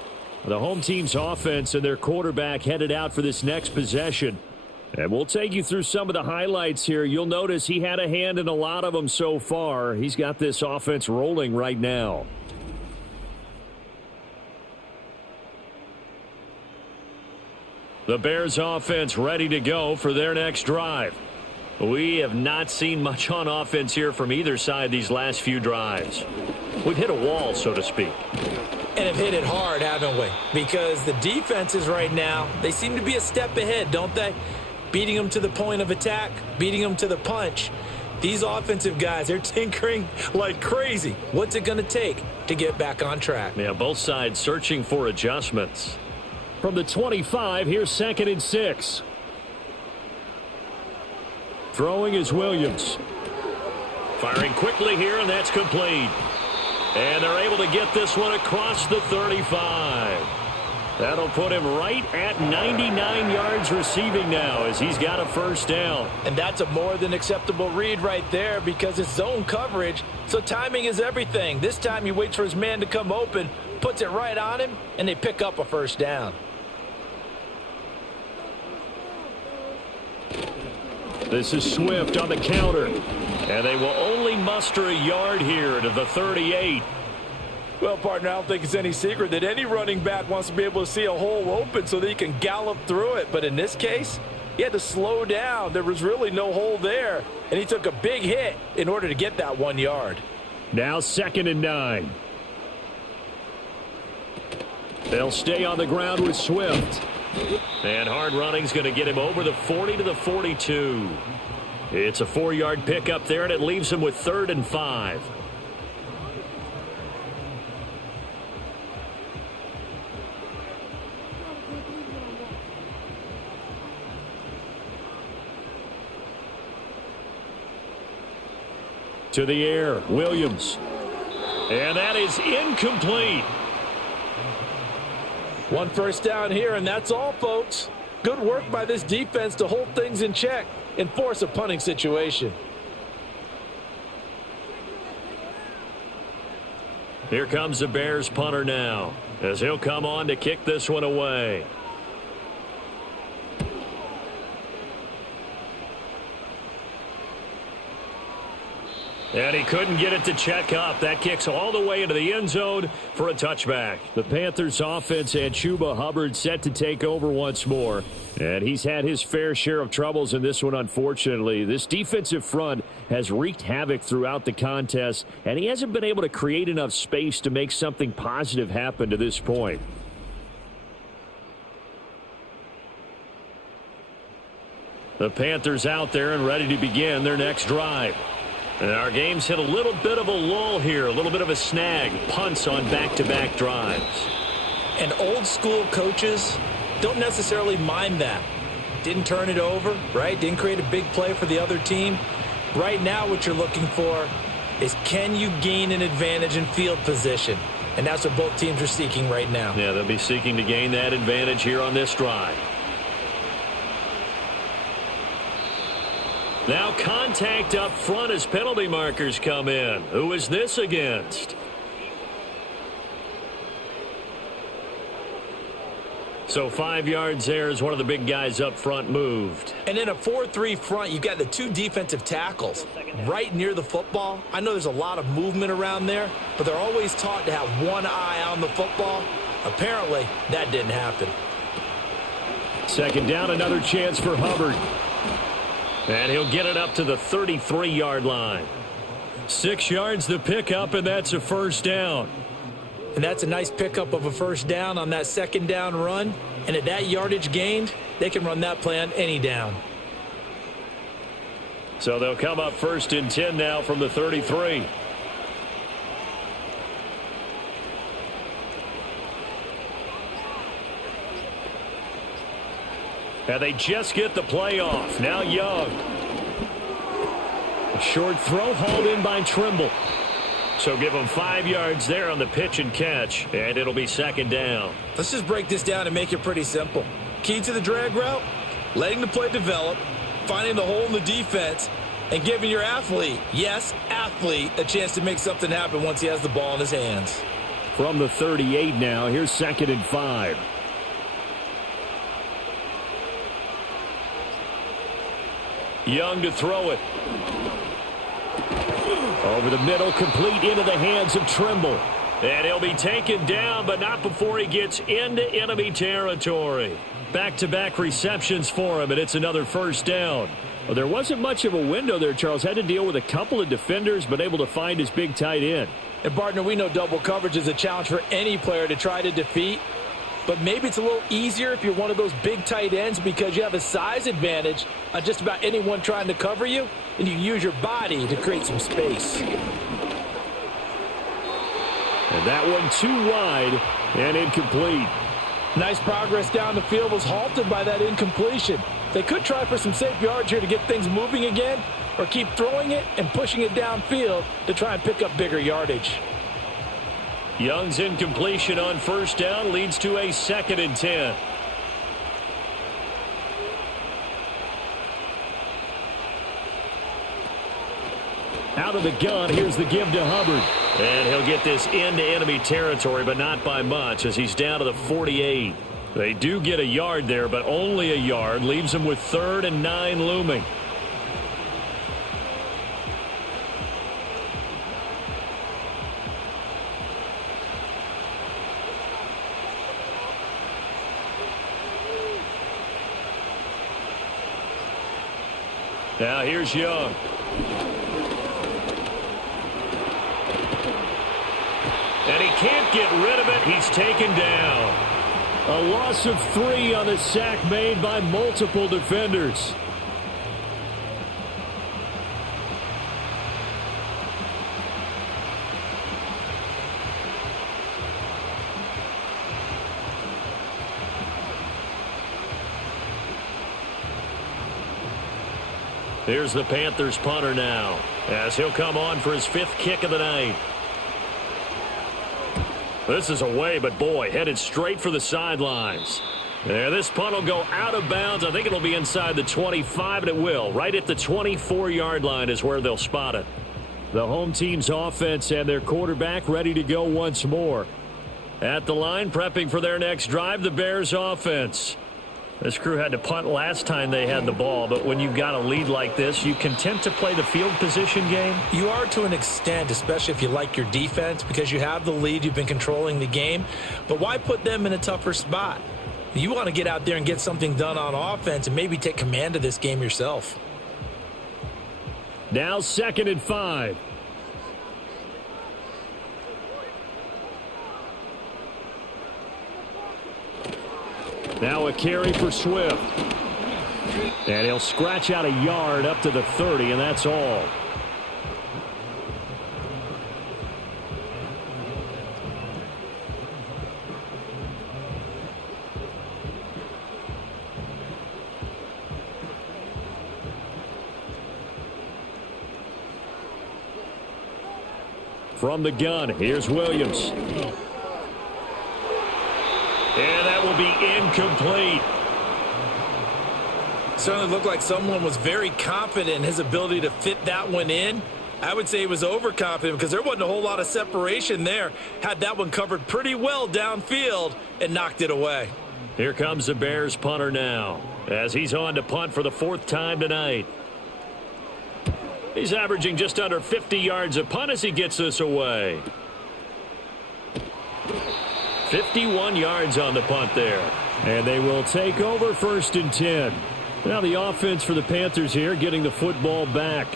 The home team's offense and their quarterback headed out for this next possession. And we'll take you through some of the highlights here. You'll notice he had a hand in a lot of them so far. He's got this offense rolling right now. The Bears offense ready to go for their next drive. We have not seen much on offense here from either side these last few drives. We've hit a wall, so to speak. And have hit it hard, haven't we? Because the defenses right now, they seem to be a step ahead, don't they? Beating them to the point of attack, beating them to the punch. These offensive guys, they're tinkering like crazy. What's it going to take to get back on track? Yeah, both sides searching for adjustments. From the 25, here's 2nd and 6. Throwing is Williams. Firing quickly here, and that's complete. And they're able to get this one across the 35. That'll put him right at 99 yards receiving now as he's got a first down. And that's a more than acceptable read right there because it's zone coverage, so timing is everything. This time he waits for his man to come open, puts it right on him, and they pick up a first down. This is Swift on the counter. And they will only muster a yard here to the 38. Well, partner, I don't think it's any secret that any running back wants to be able to see a hole open so that he can gallop through it. But in this case, he had to slow down. There was really no hole there. And he took a big hit in order to get that 1 yard. Now 2nd and 9. They'll stay on the ground with Swift. And hard running's going to get him over the 40 to the 42. It's a 4-yard pickup there, and it leaves him with 3rd and 5. To the air, Williams. And that is incomplete. One first down here, and that's all, folks. Good work by this defense to hold things in check and force a punting situation. Here comes the Bears punter now as he'll come on to kick this one away. And he couldn't get it to check up. That kicks all the way into the end zone for a touchback. The Panthers offense and Chuba Hubbard set to take over once more. And he's had his fair share of troubles in this one, unfortunately. This defensive front has wreaked havoc throughout the contest, and he hasn't been able to create enough space to make something positive happen to this point. The Panthers out there and ready to begin their next drive. And our game's hit a little bit of a lull here, a little bit of a snag. Punts on back-to-back drives. And old school coaches don't necessarily mind that. Didn't turn it over, right? Didn't create a big play for the other team. Right now what you're looking for is can you gain an advantage in field position? And that's what both teams are seeking right now. Yeah, they'll be seeking to gain that advantage here on this drive. Now contact up front as penalty markers come in. Who is this against? So 5 yards there as one of the big guys up front moved. And in a 4-3 front, you've got the 2 defensive tackles right near the football. I know there's a lot of movement around there, but they're always taught to have one eye on the football. Apparently, that didn't happen. Second down, another chance for Hubbard. And he'll get it up to the 33-yard line. 6 yards the pickup, and that's a first down. And that's a nice pickup of a first down on that second down run. And at that yardage gained, they can run that play on any down. So they'll come up 1st and 10 now from the 33. And they just get the play off. Now Young. A short throw hauled in by Trimble. So give them 5 yards there on the pitch and catch, and it'll be second down. Let's just break this down and make it pretty simple. Key to the drag route, letting the play develop, finding the hole in the defense, and giving your athlete, yes, athlete, a chance to make something happen once he has the ball in his hands. From the 38 now, here's 2nd and 5. Young to throw it. Over the middle, complete into the hands of Trimble. And he'll be taken down, but not before he gets into enemy territory. Back-to-back receptions for him, and it's another first down. Well, there wasn't much of a window there, Charles. Had to deal with a couple of defenders, but able to find his big tight end. And, partner, we know double coverage is a challenge for any player to try to defeat. But maybe it's a little easier if you're one of those big tight ends because you have a size advantage on just about anyone trying to cover you, and you can use your body to create some space. And that one too wide and incomplete. Nice progress down the field was halted by that incompletion. They could try for some safe yards here to get things moving again, or keep throwing it and pushing it downfield to try and pick up bigger yardage. Young's incompletion on first down leads to a 2nd and 10. Out of the gun, here's the give to Hubbard. And he'll get this into enemy territory, but not by much as he's down to the 48. They do get a yard there, but only a yard. Leaves them with 3rd and 9 looming. Now here's Young. And he can't get rid of it. He's taken down. A loss of 3 on the sack made by multiple defenders. Here's the Panthers punter now, as he'll come on for his 5th kick of the night. This is away, but boy, headed straight for the sidelines. There, this punt will go out of bounds. I think it'll be inside the 25, and it will. Right at the 24-yard line is where they'll spot it. The home team's offense and their quarterback ready to go once more. At the line, prepping for their next drive, the Bears offense. This crew had to punt last time they had the ball, but when you've got a lead like this, you content to play the field position game? You are to an extent, especially if you like your defense, because you have the lead, you've been controlling the game. But why put them in a tougher spot? You want to get out there and get something done on offense and maybe take command of this game yourself. Now 2nd and 5. Now a carry for Swift. And he'll scratch out a yard up to the 30, and that's all. From the gun, here's Williams. And that will be incomplete. Certainly looked like someone was very confident in his ability to fit that one in. I would say he was overconfident because there wasn't a whole lot of separation there. Had that one covered pretty well downfield and knocked it away. Here comes the Bears punter now, as he's on to punt for the 4th time tonight. He's averaging just under 50 yards a punt as he gets this away. 51 yards on the punt there. And they will take over 1st and 10. Now the offense for the Panthers here getting the football back.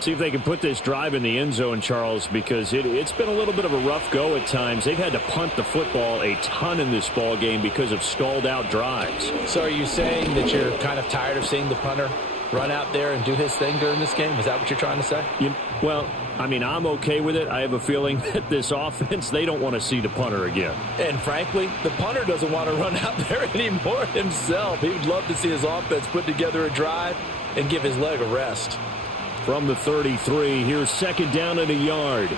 See if they can put this drive in the end zone, Charles, because it's been a little bit of a rough go at times. They've had to punt the football a ton in this ball game because of stalled out drives. So are you saying that you're kind of tired of seeing the punter run out there and do his thing during this game? Is that what you're trying to say? Well, I mean, I'm okay with it. I have a feeling that this offense, they don't want to see the punter again. And frankly, the punter doesn't want to run out there anymore himself. He would love to see his offense put together a drive and give his leg a rest. From the 33, here's 2nd down and a yard.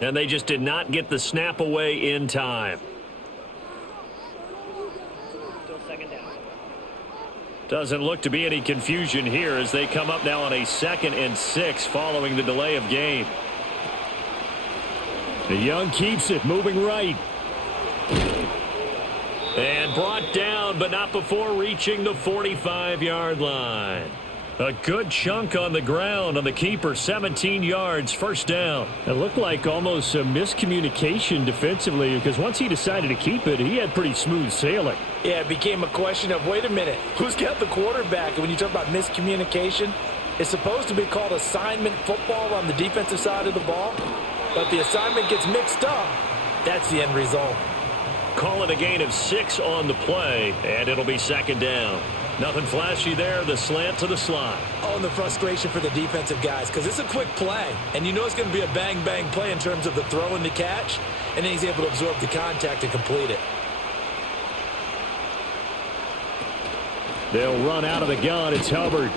And they just did not get the snap away in time. Doesn't look to be any confusion here as they come up now on a 2nd and 6 following the delay of game. The Young keeps it, moving right. And brought down, but not before reaching the 45-yard line. A good chunk on the ground on the keeper, 17 yards, 1st down. It looked like almost a miscommunication defensively because once he decided to keep it, he had pretty smooth sailing. Yeah, it became a question of, wait a minute, who's got the quarterback? And when you talk about miscommunication, it's supposed to be called assignment football on the defensive side of the ball. But the assignment gets mixed up. That's the end result. Call it a gain of 6 on the play, and it'll be 2nd down. Nothing flashy there, the slant to the slot. Oh, and the frustration for the defensive guys, because it's a quick play. And you know it's going to be a bang-bang play in terms of the throw and the catch, and then he's able to absorb the contact and complete it. They'll run out of the gun. It's Hubbard.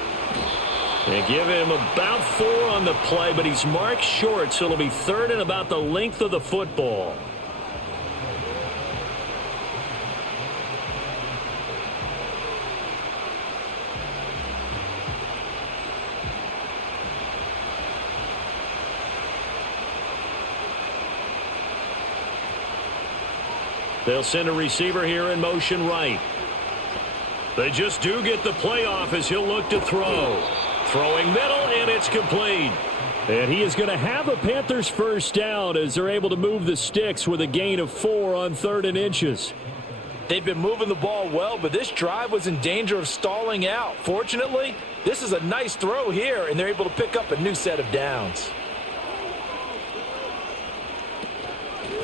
They give him about 4 on the play, but he's marked short, so it'll be 3rd and about the length of the football. They'll send a receiver here in motion right. They just do get the play off as he'll look to throw. Throwing middle, and it's complete. And he is going to have a Panthers 1st down as they're able to move the sticks with a gain of 4 on 3rd and inches. They've been moving the ball well, but this drive was in danger of stalling out. Fortunately, this is a nice throw here, and they're able to pick up a new set of downs.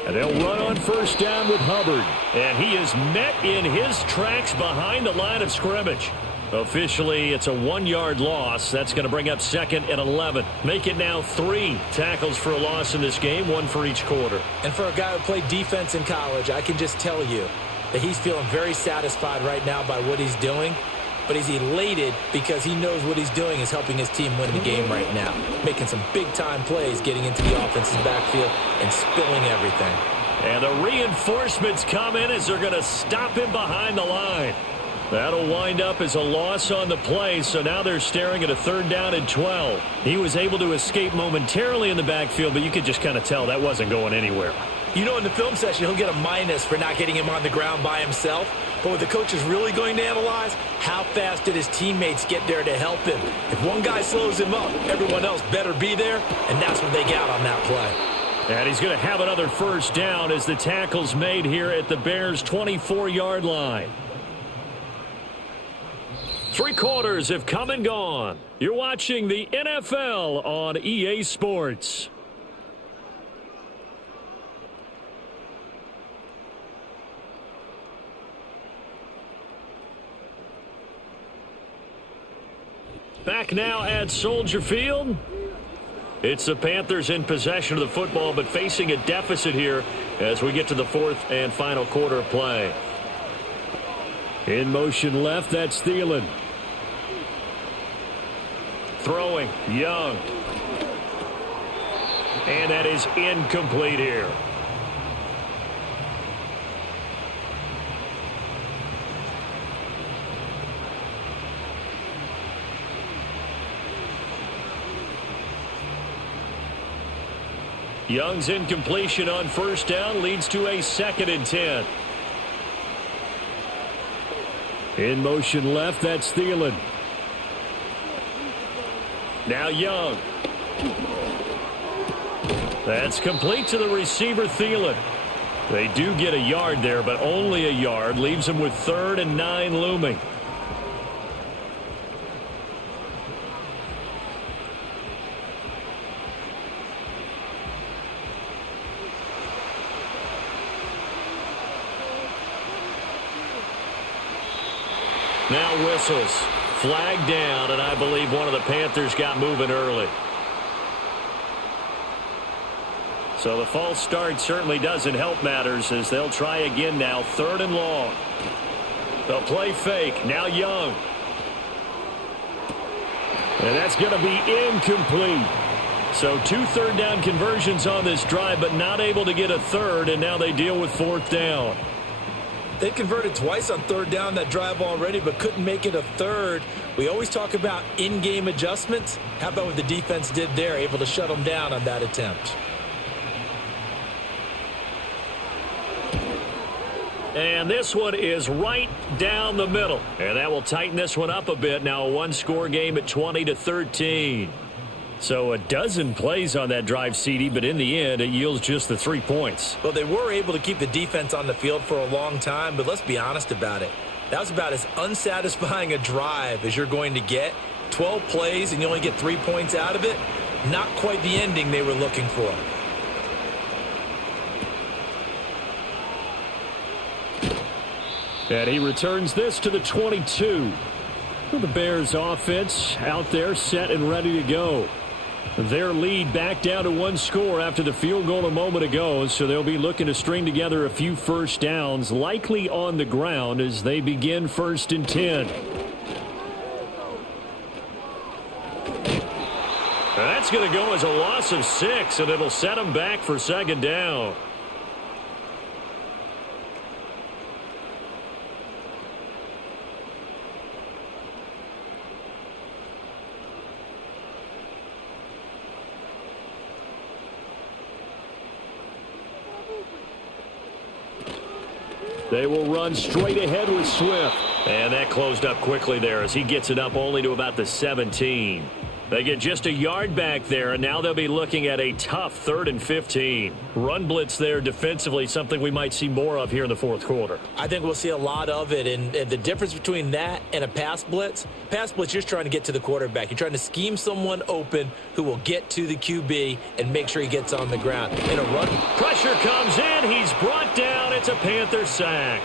And they'll run on 1st down with Hubbard. And he is met in his tracks behind the line of scrimmage. Officially, it's a 1-yard loss. That's going to bring up 2nd and 11. Make it now 3 tackles for a loss in this game, 1 for each quarter. And for a guy who played defense in college, I can just tell you that he's feeling very satisfied right now by what he's doing. But he's elated because he knows what he's doing is helping his team win the game right now. Making some big-time plays, getting into the offense's backfield and spilling everything. And the reinforcements come in as they're going to stop him behind the line. That'll wind up as a loss on the play, so now they're staring at a 3rd down and 12. He was able to escape momentarily in the backfield, but you could just kind of tell that wasn't going anywhere. You know, in the film session, he'll get a minus for not getting him on the ground by himself. But what the coach is really going to analyze, how fast did his teammates get there to help him? If one guy slows him up, everyone else better be there, and that's what they got on that play. And he's going to have another 1st down as the tackle's made here at the Bears' 24-yard line. 3 quarters have come and gone. You're watching the NFL on EA Sports. Back now at Soldier Field. It's the Panthers in possession of the football, but facing a deficit here as we get to the 4th and final quarter of play. In motion left, that's Thielen. Throwing, Young. And that is incomplete here. Young's incompletion on first down leads to a 2nd and 10. In motion left, that's Thielen. Now Young. That's complete to the receiver, Thielen. They do get a yard there, but only a yard. Leaves them with 3rd and 9 looming. Now whistles. Flag down, and I believe one of the Panthers got moving early. So the false start certainly doesn't help matters as they'll try again now. 3rd and long. They'll play fake. Now Young. And that's going to be incomplete. So 2 third down conversions on this drive, but not able to get a third, and now they deal with 4th down. They converted twice on 3rd down that drive already, but couldn't make it a 3rd. We always talk about in-game adjustments. How about what the defense did there, able to shut them down on that attempt? And this one is right down the middle. And that will tighten this one up a bit. Now a 1-score game at 20-13. So a dozen plays on that drive, CD, but in the end, it yields just the 3 points. Well, they were able to keep the defense on the field for a long time, but let's be honest about it. That was about as unsatisfying a drive as you're going to get. 12 plays and you only get 3 points out of it. Not quite the ending they were looking for. And he returns this to the 22. The Bears offense out there set and ready to go. Their lead back down to 1 score after the field goal a moment ago, so they'll be looking to string together a few first downs, likely on the ground as they begin 1st and 10. That's going to go as a loss of 6, and it'll set them back for 2nd down. They will run straight ahead with Swift. And that closed up quickly there as he gets it up only to about the 17. They get just a yard back there, and now they'll be looking at a tough 3rd and 15. Run blitz there defensively, something we might see more of here in the 4th quarter. I think we'll see a lot of it, and the difference between that and a pass blitz, you're just trying to get to the quarterback. You're trying to scheme someone open who will get to the QB and make sure he gets on the ground. In a run, pressure comes in. He's brought down. It's a Panther sack.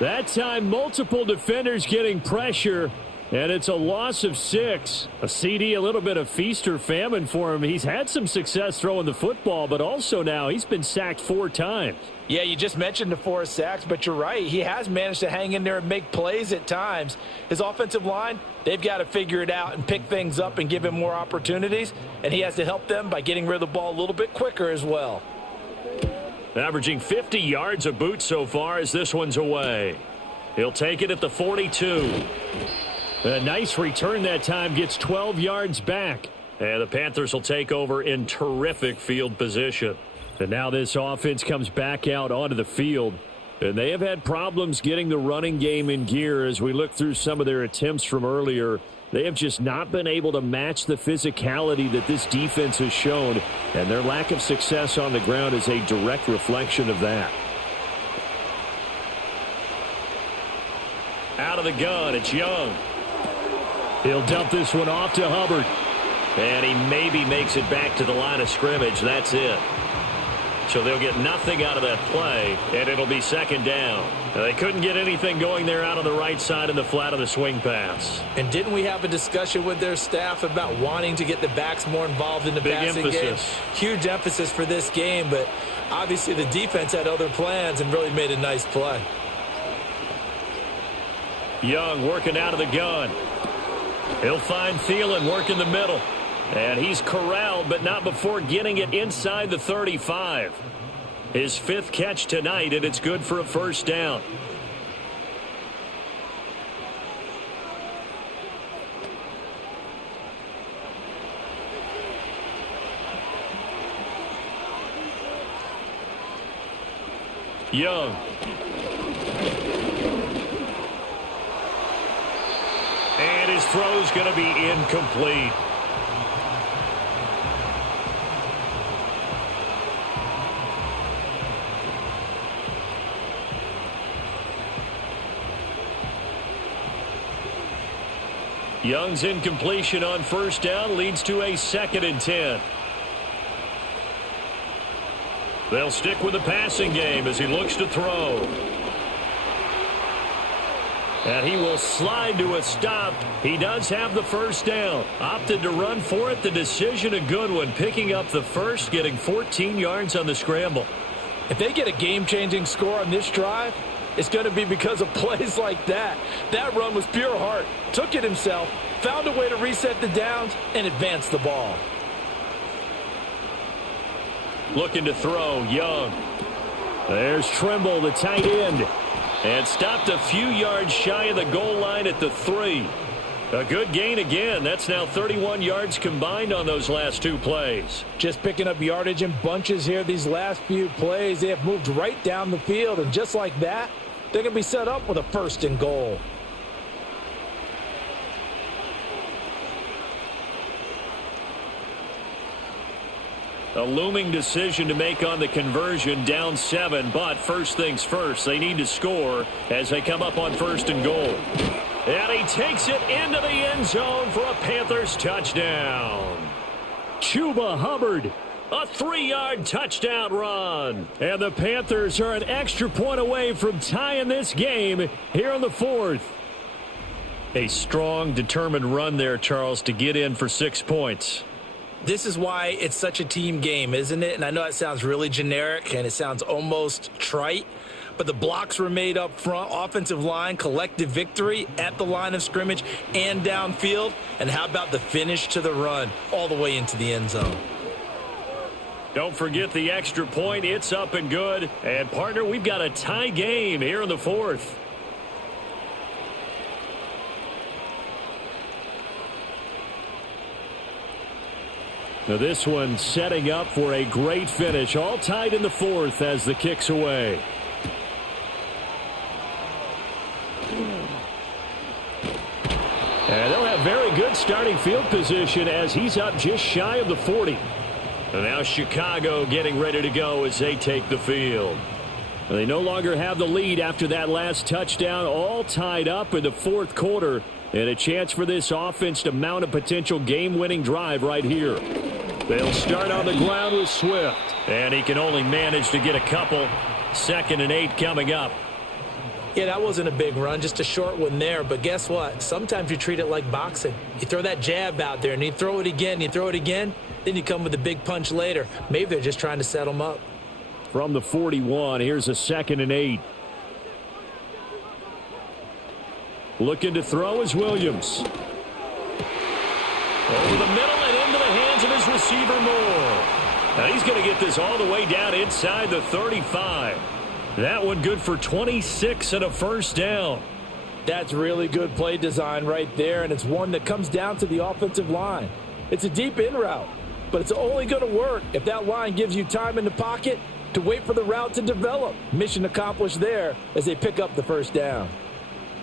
That time, multiple defenders getting pressure. And it's a loss of 6. A CD, a little bit of feast or famine for him. He's had some success throwing the football, but also now he's been sacked 4 times. Yeah, you just mentioned the 4 sacks, but you're right. He has managed to hang in there and make plays at times. His offensive line, they've got to figure it out and pick things up and give him more opportunities. And he has to help them by getting rid of the ball a little bit quicker as well. Averaging 50 yards a boot so far as this one's away. He'll take it at the 42. A nice return that time, gets 12 yards back. And the Panthers will take over in terrific field position. And now this offense comes back out onto the field. And they have had problems getting the running game in gear as we look through some of their attempts from earlier. They have just not been able to match the physicality that this defense has shown. And their lack of success on the ground is a direct reflection of that. Out of the gun, it's Young. He'll dump this one off to Hubbard. And he maybe makes it back to the line of scrimmage. That's it. So they'll get nothing out of that play, and it'll be 2nd down. They couldn't get anything going there out on the right side in the flat of the swing pass. And didn't we have a discussion with their staff about wanting to get the backs more involved in the passing game? Huge emphasis for this game, but obviously the defense had other plans and really made a nice play. Young working out of the gun. He'll find Thielen working the middle. And he's corralled, but not before getting it inside the 35. His 5th catch tonight, and it's good for a 1st down. Young. And his throw's going to be incomplete. Young's incompletion on first down leads to a 2nd and 10. They'll stick with the passing game as he looks to throw. And he will slide to a stop. He does have the first down. Opted to run for it. The decision a good one. Picking up the first, getting 14 yards on the scramble. If they get a game-changing score on this drive, it's going to be because of plays like that. That run was pure heart. Took it himself, found a way to reset the downs, and advance the ball. Looking to throw, Young. There's Trimble, the tight end. And stopped a few yards shy of the goal line at the 3. A good gain again. That's now 31 yards combined on those last 2 plays. Just picking up yardage in bunches here these last few plays. They have moved right down the field, and just like that, they're going to be set up with a 1st and goal. A looming decision to make on the conversion, down 7, but first things first, they need to score as they come up on 1st and goal. And he takes it into the end zone for a Panthers touchdown. Chuba Hubbard, a 3-yard touchdown run. And the Panthers are an extra point away from tying this game here in the 4th. A strong, determined run there, Charles, to get in for 6 points. This is why it's such a team game, isn't it? And I know it sounds really generic and it sounds almost trite, but the blocks were made up front, offensive line, collective victory at the line of scrimmage and downfield. And how about the finish to the run all the way into the end zone? Don't forget the extra point. It's up and good. And, partner, we've got a tie game here in the 4th. Now this one setting up for a great finish. All tied in the 4th as the kick's away. And they'll have very good starting field position as he's up just shy of the 40. And now Chicago getting ready to go as they take the field. And they no longer have the lead after that last touchdown. All tied up in the 4th quarter. And a chance for this offense to mount a potential game-winning drive right here. They'll start on the ground with Swift. And he can only manage to get a couple. 2nd and 8 coming up. Yeah, that wasn't a big run, just a short one there. But guess what? Sometimes you treat it like boxing. You throw that jab out there, and you throw it again, you throw it again, then you come with a big punch later. Maybe they're just trying to set them up. From the 41, here's a 2nd and 8. Looking to throw is Williams. Over the middle and into the hands of his receiver Moore. Now he's going to get this all the way down inside the 35. That one good for 26 and a first down. That's really good play design right there, and it's one that comes down to the offensive line. It's a deep in route, but it's only going to work if that line gives you time in the pocket to wait for the route to develop. Mission accomplished there as they pick up the first down.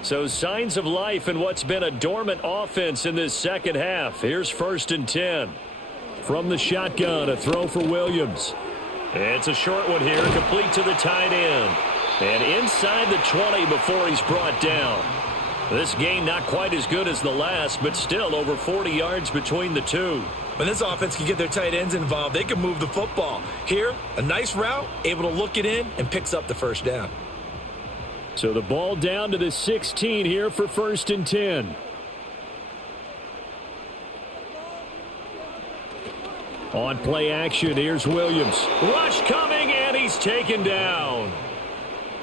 So signs of life in what's been a dormant offense in this second half. Here's 1st and 10. From the shotgun, a throw for Williams. It's a short one here, complete to the tight end. And inside the 20 before he's brought down. This gain not quite as good as the last, but still over 40 yards between the two. When this offense can get their tight ends involved, they can move the football. Here, a nice route, able to look it in, and picks up the first down. So the ball down to the 16 here for 1st and 10. On play action, here's Williams. Rush coming, and he's taken down.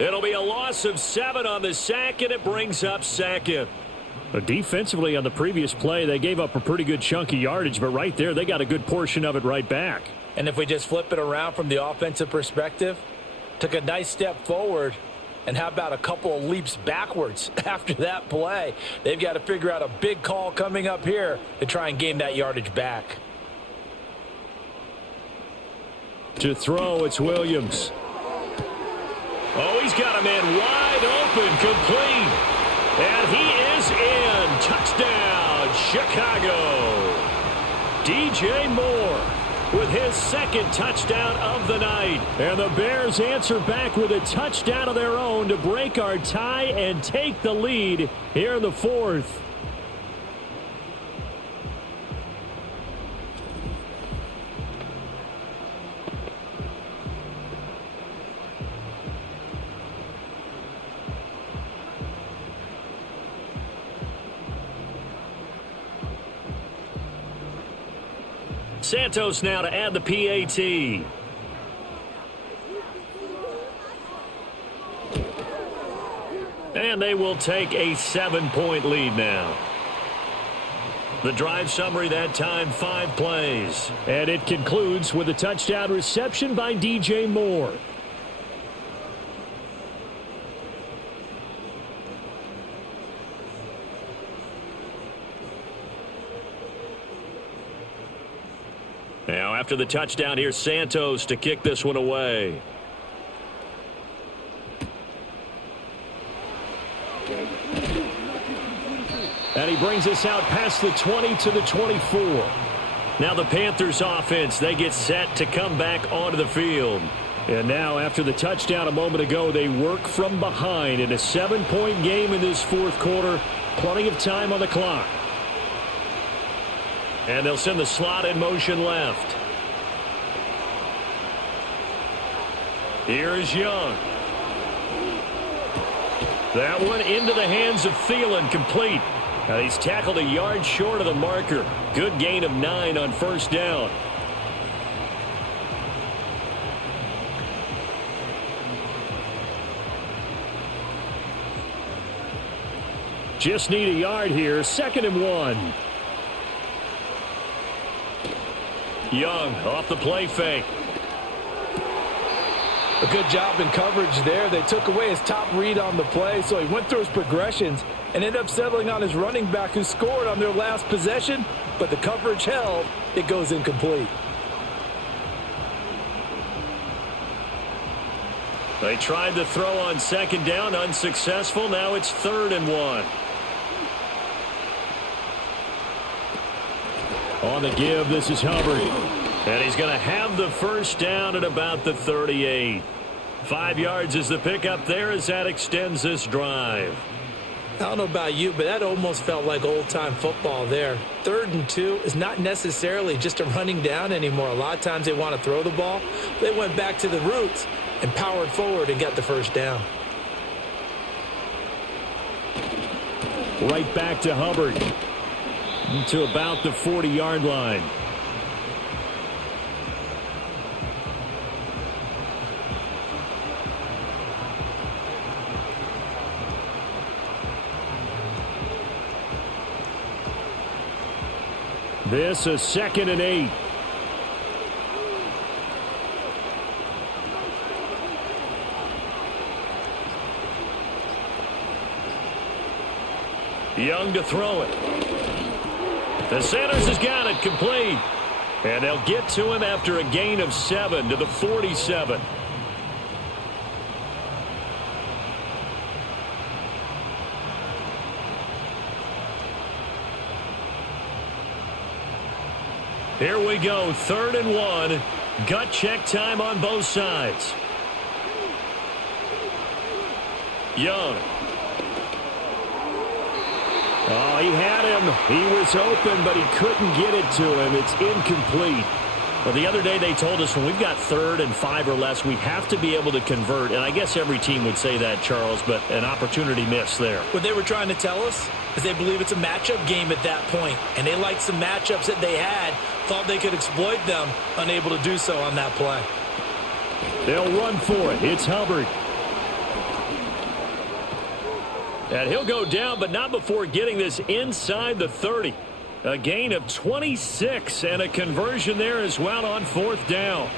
It'll be a loss of 7 on the sack, and it brings up 2nd. But defensively on the previous play, they gave up a pretty good chunk of yardage, but right there, they got a good portion of it right back. And if we just flip it around from the offensive perspective, took a nice step forward, and how about a couple of leaps backwards after that play? They've got to figure out a big call coming up here to try and gain that yardage back. To throw, it's Williams. Oh, he's got a man wide open, complete. And he is in. Touchdown, Chicago. DJ Moore with his second touchdown of the night. And the Bears answer back with a touchdown of their own to break our tie and take the lead here in the fourth. Santos now to add the PAT. And they will take a 7-point lead now. The drive summary that time, 5 plays. And it concludes with a touchdown reception by DJ Moore. Now, after the touchdown, here's Santos to kick this one away. And he brings us out past the 20 to the 24. Now the Panthers offense, they get set to come back onto the field. And now, after the touchdown a moment ago, they work from behind in a 7-point game in this fourth quarter. Plenty of time on the clock. And they'll send the slot in motion left. Here is Young. That one into the hands of Thielen, complete. And he's tackled a yard short of the marker. Good gain of 9 on first down. Just need a yard here. 2nd and 1. Young off the play fake. A good job in coverage there. They took away his top read on the play, so he went through his progressions and ended up settling on his running back who scored on their last possession, but the coverage held. It goes incomplete. They tried to throw on 2nd down, unsuccessful. Now it's 3rd and 1. On the give, this is Hubbard. And he's going to have the first down at about the 38. 5 yards is the pickup there as that extends this drive. I don't know about you, but that almost felt like old-time football there. 3rd and 2 is not necessarily just a running down anymore. A lot of times they want to throw the ball. They went back to the roots and powered forward and got the first down. Right back to Hubbard. To about the 40-yard line. This is 2nd and 8. Young to throw it. The Sanders has got it, complete. And they'll get to him after a gain of 7 to the 47. Here we go, 3rd and 1. Gut check time on both sides. Young. Oh, he had him. He was open, but he couldn't get it to him. It's incomplete. Well, the other day they told us when we've got 3rd and 5 or less, we have to be able to convert. And I guess every team would say that, Charles, but an opportunity missed there. What they were trying to tell us is they believe it's a matchup game at that point, and they liked some matchups that they had, thought they could exploit them, unable to do so on that play. They'll run for it. It's Hubbard. And he'll go down, but not before getting this inside the 30. A gain of 26 and a conversion there as well on 4th down.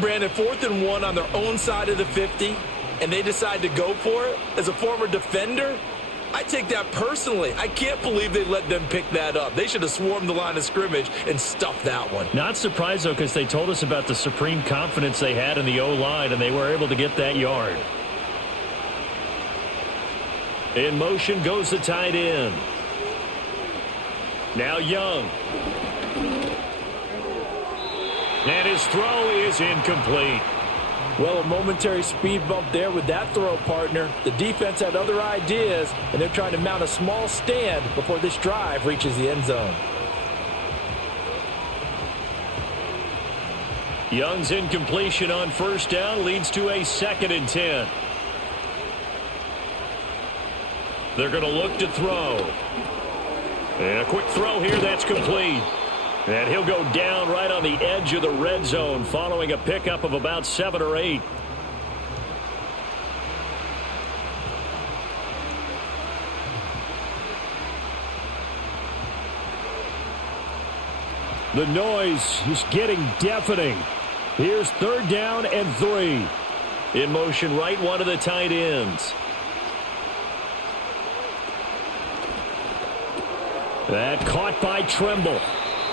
Brandon, 4th and 1 on their own side of the 50, and they decide to go for it. As a former defender, I take that personally. I can't believe they let them pick that up. They should have swarmed the line of scrimmage and stuffed that one. Not surprised, though, because they told us about the supreme confidence they had in the O-line, and they were able to get that yard. In motion goes the tight end. Now Young. And his throw is incomplete. Well, a momentary speed bump there with that throw, partner. The defense had other ideas, and they're trying to mount a small stand before this drive reaches the end zone. Young's incompletion on first down leads to a 2nd and 10. They're going to look to throw. And a quick throw here that's complete. And he'll go down right on the edge of the red zone following a pickup of about 7 or 8. The noise is getting deafening. Here's 3rd down and 3. In motion right, one of the tight ends. That caught by Trimble.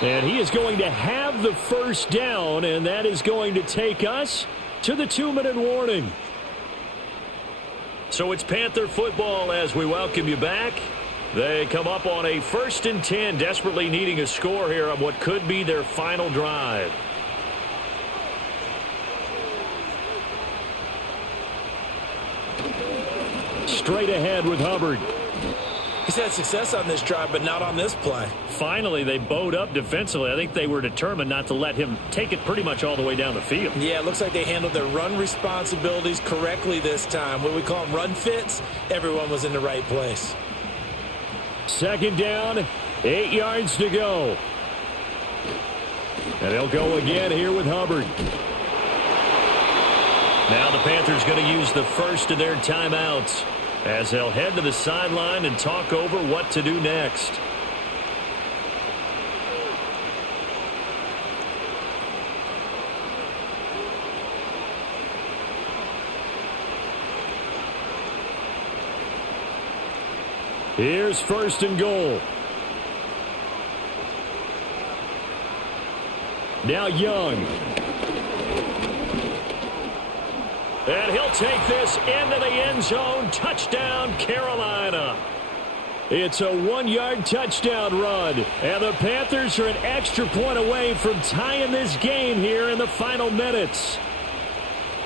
And he is going to have the first down, and that is going to take us to the 2-minute warning. So it's Panther football as we welcome you back. They come up on a 1st and 10, desperately needing a score here on what could be their final drive. Straight ahead with Hubbard. He's had success on this drive, but not on this play. Finally, they bowed up defensively. I think they were determined not to let him take it pretty much all the way down the field. Yeah, it looks like they handled their run responsibilities correctly this time. What we call them run fits, everyone was in the right place. 2nd down, 8 yards to go. And they'll go again here with Hubbard. Now the Panthers going to use the first of their timeouts as they'll head to the sideline and talk over what to do next. Here's 1st and goal. Now Young. And he'll take this into the end zone. Touchdown, Carolina. It's a 1-yard touchdown run. And the Panthers are an extra point away from tying this game here in the final minutes.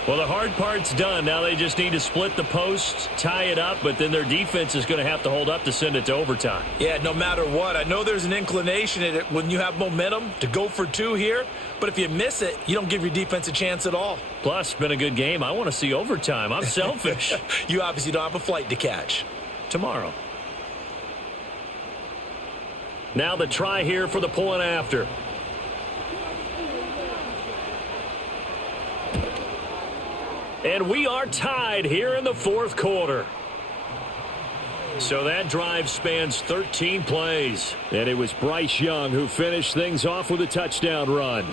Well, the hard part's done. Now they just need to split the posts, tie it up, but then their defense is going to have to hold up to send it to overtime. Yeah, no matter what. I know there's an inclination in it when you have momentum to go for 2 here, but if you miss it, you don't give your defense a chance at all. Plus, it's been a good game. I want to see overtime. I'm selfish. You obviously don't have a flight to catch. Tomorrow. Now the try here for the point after. And we are tied here in the 4th quarter. So that drive spans 13 plays. And it was Bryce Young who finished things off with a touchdown run.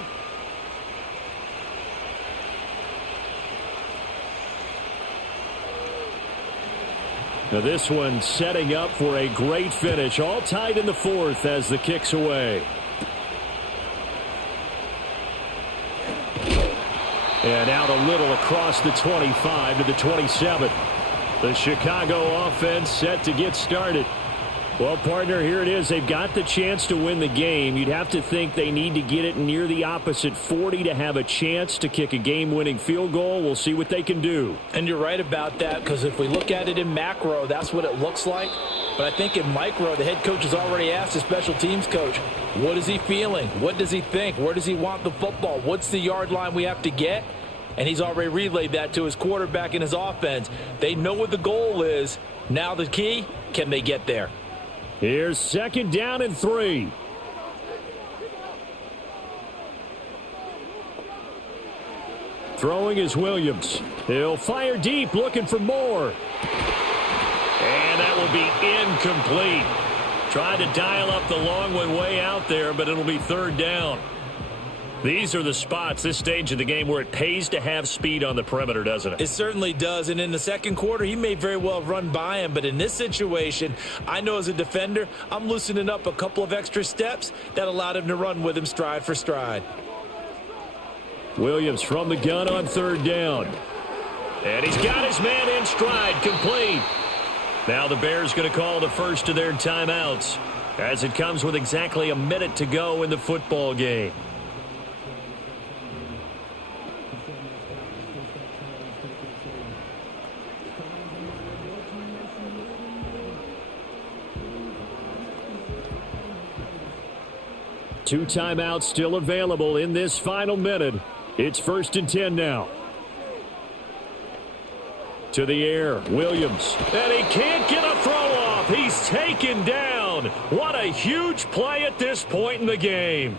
Now this one setting up for a great finish. All tied in the 4th as the kick's away. And out a little across the 25 to the 27. The Chicago offense set to get started. Well, partner, here it is. They've got the chance to win the game. You'd have to think they need to get it near the opposite 40 to have a chance to kick a game-winning field goal. We'll see what they can do. And you're right about that, because if we look at it in macro, that's what it looks like. But I think in micro, the head coach has already asked the special teams coach, what is he feeling? What does he think? Where does he want the football? What's the yard line we have to get? And he's already relayed that to his quarterback and his offense. They know what the goal is. Now the key, can they get there? Here's 2nd down and 3. Throwing is Williams. He'll fire deep, looking for more. And that will be incomplete. Tried to dial up the long one way out there, but it'll be 3rd down. These are the spots, this stage of the game, where it pays to have speed on the perimeter, doesn't it? It certainly does, and in the 2nd quarter, he may very well have run by him, but in this situation, I know as a defender, I'm loosening up a couple of extra steps that allowed him to run with him stride for stride. Williams from the gun on 3rd down. And he's got his man in stride, complete. Now the Bears going to call the first of their timeouts as it comes with exactly a minute to go in the football game. Two timeouts still available in this final minute. It's 1st and 10 now. To the air, Williams. And he can't get a throw off. He's taken down. What a huge play at this point in the game.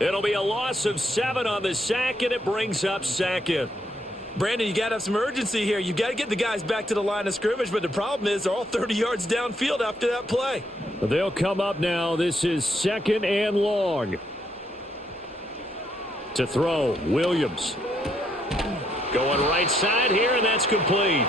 It'll be a loss of 7 on the sack, and it brings up 2nd. Brandon, you got to have some urgency here. You got to get the guys back to the line of scrimmage, but the problem is they're all 30 yards downfield after that play. They'll come up now. This is 2nd and long. To throw, Williams. Going right side here, and that's complete.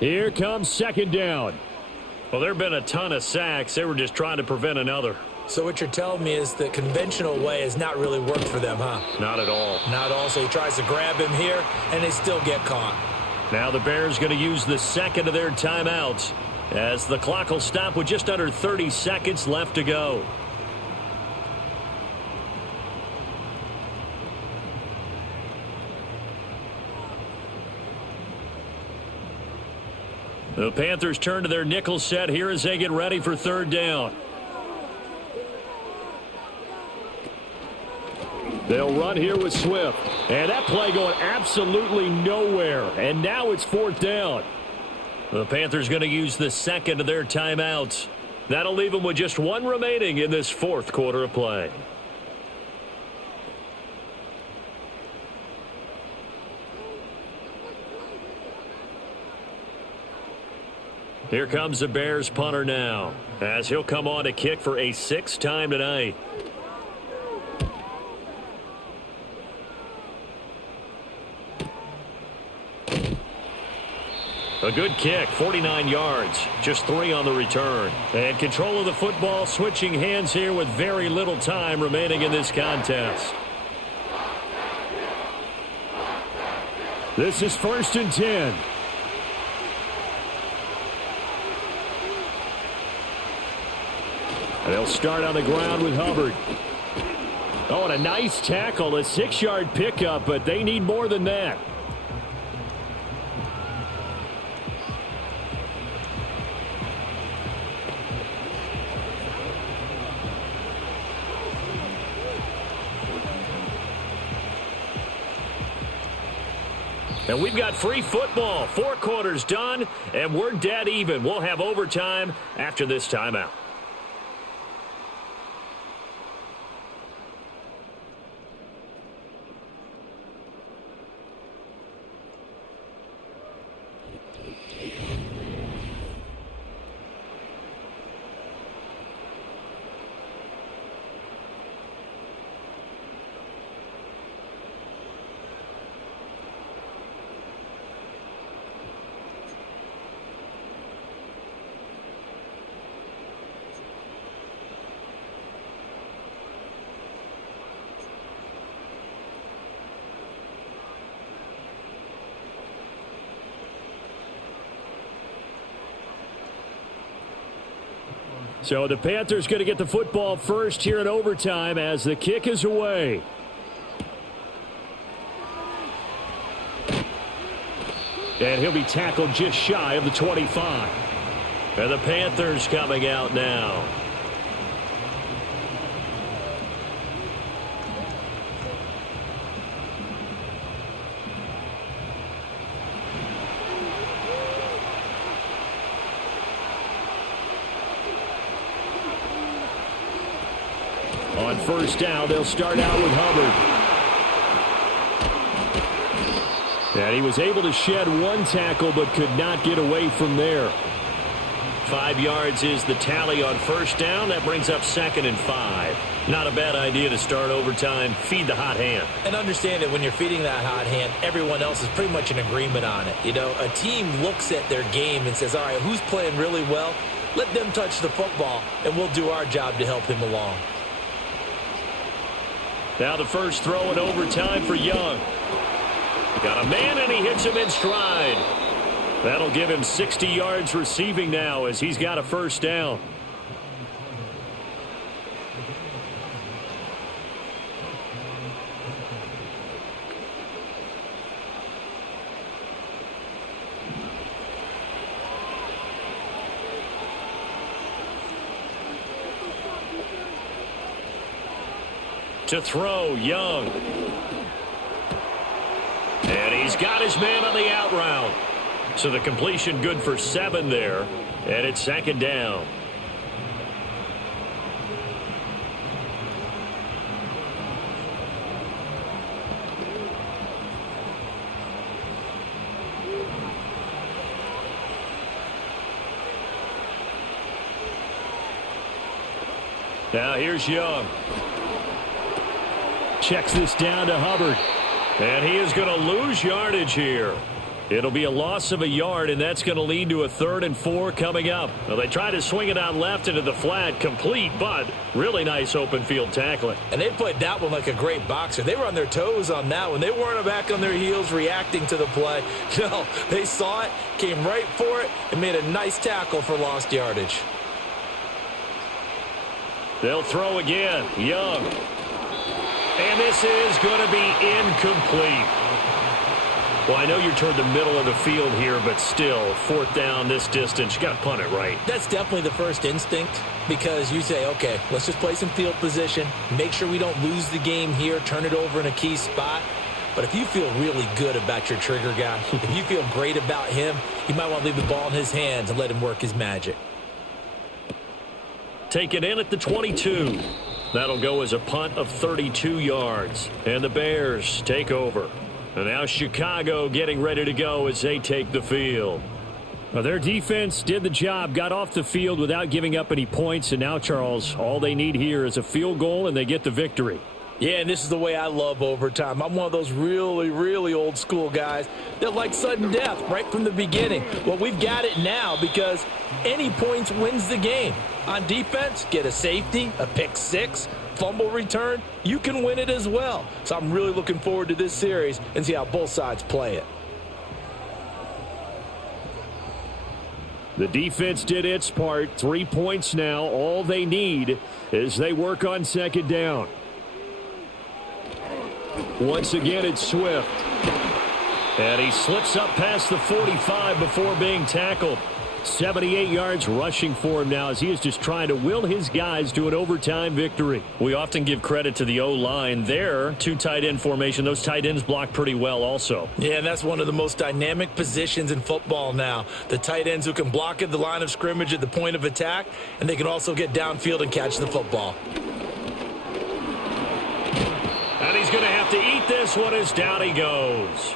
Here comes 2nd down. Well, there have been a ton of sacks. They were just trying to prevent another. So what you're telling me is the conventional way has not really worked for them, huh? Not at all. Not at all. So he tries to grab him here, and they still get caught. Now the Bears going to use the 2nd of their timeouts as the clock will stop with just under 30 seconds left to go. The Panthers turn to their nickel set here as they get ready for 3rd down. They'll run here with Swift. And that play going absolutely nowhere. And now it's 4th down. The Panthers going to use the 2nd of their timeouts. That'll leave them with just 1 remaining in this 4th quarter of play. Here comes the Bears punter now, as he'll come on to kick for a 6th time tonight. A good kick, 49 yards, just 3 on the return. And control of the football, switching hands here with very little time remaining in this contest. This is 1st and 10. And they'll start on the ground with Hubbard. Oh, and a nice tackle, a 6-yard pickup, but they need more than that. And we've got free football. 4 quarters done, and we're dead even. We'll have overtime after this timeout. So the Panthers going to get the football first here in overtime as the kick is away. And he'll be tackled just shy of the 25. And the Panthers coming out now. On 1st down, they'll start out with Hubbard. And he was able to shed 1 tackle but could not get away from there. 5 yards is the tally on 1st down. That brings up 2nd and 5. Not a bad idea to start overtime. Feed the hot hand. And understand that when you're feeding that hot hand, everyone else is pretty much in agreement on it. You know, a team looks at their game and says, all right, who's playing really well? Let them touch the football, and we'll do our job to help him along. Now the first throw in overtime for Young. Got a man, and he hits him in stride. That'll give him 60 yards receiving now as he's got a first down. To throw, Young. And he's got his man on the out route. So the completion good for 7 there. And it's second down. Now here's Young. Checks this down to Hubbard. And he is going to lose yardage here. It'll be a loss of a yard, and that's going to lead to a 3rd and 4 coming up. Well, they try to swing it out left into the flat, complete, but really nice open field tackling. And they played that one like a great boxer. They were on their toes on that one. They weren't back on their heels reacting to the play. No, they saw it, came right for it, and made a nice tackle for lost yardage. They'll throw again. Young. And this is going to be incomplete. Well, I know you're toward the middle of the field here, but still, 4th down this distance, you got to punt it right. That's definitely the first instinct because you say, okay, let's just play some field position, make sure we don't lose the game here, turn it over in a key spot. But if you feel really good about your trigger guy, if you feel great about him, you might want to leave the ball in his hands and let him work his magic. Take it in at the 22. That'll go as a punt of 32 yards. And the Bears take over. And now Chicago getting ready to go as they take the field. Well, their defense did the job, got off the field without giving up any points. And now, Charles, all they need here is a field goal, and they get the victory. Yeah, and this is the way I love overtime. I'm one of those really, really old school guys that like sudden death right from the beginning. Well, we've got it now because any points wins the game. On defense, get a safety, a pick six, fumble return, you can win it as well. So I'm really looking forward to this series and see how both sides play it. The defense did its part. 3 points now. All they need as they work on second down. Once again, it's Swift. And he slips up past the 45 before being tackled. 78 yards rushing for him now as he is just trying to will his guys to an overtime victory. We often give credit to the O-line there. 2 tight end formation. Those tight ends block pretty well also. Yeah, and that's one of the most dynamic positions in football now. The tight ends who can block at the line of scrimmage at the point of attack, and they can also get downfield and catch the football. And he's going to have to eat this one as down he goes.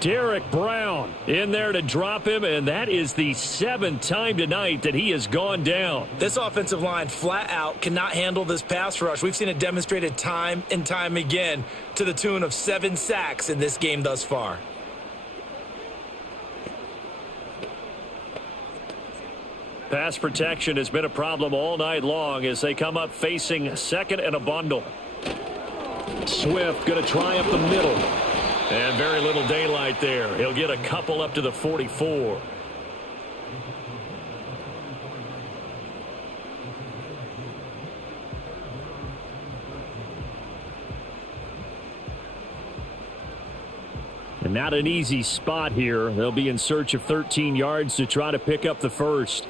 Derek Brown in there to drop him, and that is the 7th time tonight that he has gone down. This offensive line flat out cannot handle this pass rush. We've seen it demonstrated time and time again to the tune of 7 sacks in this game thus far. Pass protection has been a problem all night long as they come up facing 2nd and a bundle. Swift going to try up the middle. And very little daylight there. He'll get a couple up to the 44. And not an easy spot here. They'll be in search of 13 yards to try to pick up the first.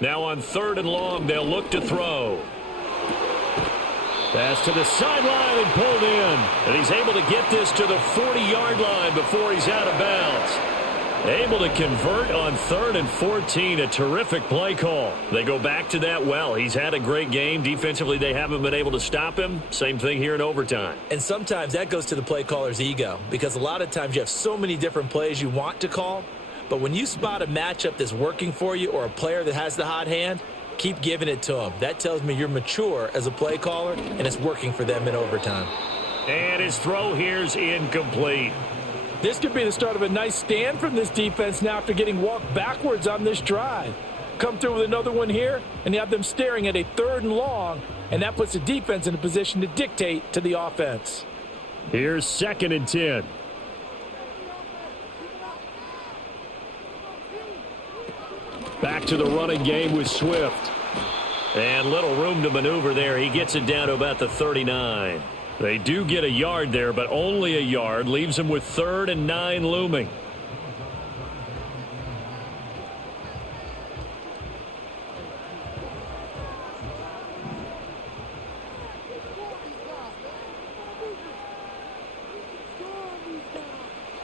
Now on 3rd and long, they'll look to throw. Pass to the sideline and pulled in. And he's able to get this to the 40-yard line before he's out of bounds. Able to convert on 3rd and 14. A terrific play call. They go back to that well. He's had a great game. Defensively, they haven't been able to stop him. Same thing here in overtime. And sometimes that goes to the play caller's ego because a lot of times you have so many different plays you want to call. But when you spot a matchup that's working for you or a player that has the hot hand, keep giving it to him. That tells me you're mature as a play caller, and it's working for them in overtime. And his throw here's incomplete. This could be the start of a nice stand from this defense now after getting walked backwards on this drive. come through with another one here, and you have them staring at a 3rd and long, and that puts the defense in a position to dictate to the offense. Here's 2nd and 10. Back to the running game with Swift. And little room to maneuver there. He gets it down to about the 39. They do get a yard there, but only a yard. Leaves them with 3rd and 9 looming.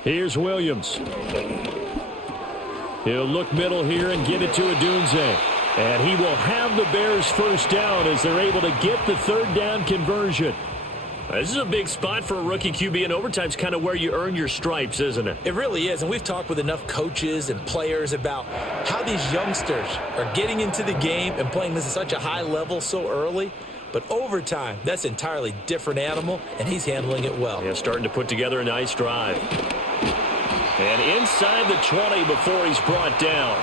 Here's Williams. He'll look middle here and get it to Odunze. And he will have the Bears first down as they're able to get the 3rd down conversion. This is a big spot for a rookie QB, and overtime's kind of where you earn your stripes, isn't it? It really is, and we've talked with enough coaches and players about how these youngsters are getting into the game and playing this at such a high level so early. But overtime, that's an entirely different animal, and he's handling it well. Yeah, starting to put together a nice drive. And inside the 20 before he's brought down.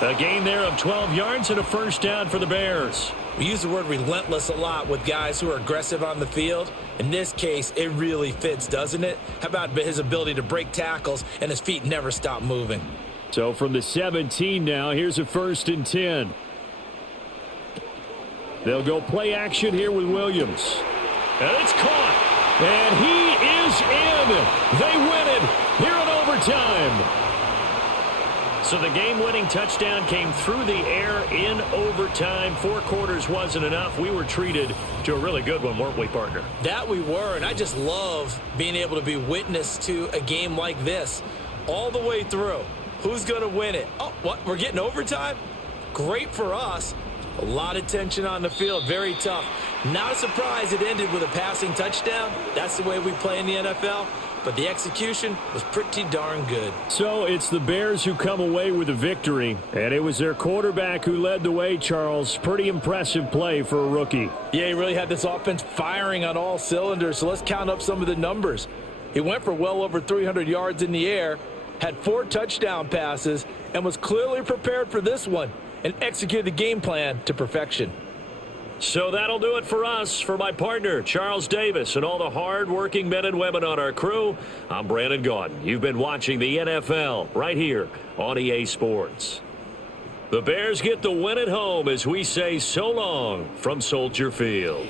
A gain there of 12 yards and a first down for the Bears. We use the word relentless a lot with guys who are aggressive on the field. In this case, it really fits, doesn't it? How about his ability to break tackles and his feet never stop moving? So from the 17 now, here's a 1st and 10. They'll go play action here with Williams. And it's caught. And he is in. They win it here in overtime. So the game-winning touchdown came through the air in overtime. 4 quarters wasn't enough. We were treated to a really good one, weren't we, partner? That we were, and I just love being able to be witness to a game like this all the way through. Who's going to win it? Oh, what? We're getting overtime? Great for us. A lot of tension on the field. Very tough. Not a surprise it ended with a passing touchdown. That's the way we play in the NFL. But the execution was pretty darn good. So it's the Bears who come away with a victory. And it was their quarterback who led the way, Charles. Pretty impressive play for a rookie. Yeah, he really had this offense firing on all cylinders. So let's count up some of the numbers. He went for well over 300 yards in the air, had 4 touchdown passes, and was clearly prepared for this one and executed the game plan to perfection. So that'll do it for us. For my partner, Charles Davis, and all the hard-working men and women on our crew, I'm Brandon Gaudin. You've been watching the NFL right here on EA Sports. The Bears get the win at home as we say so long from Soldier Field.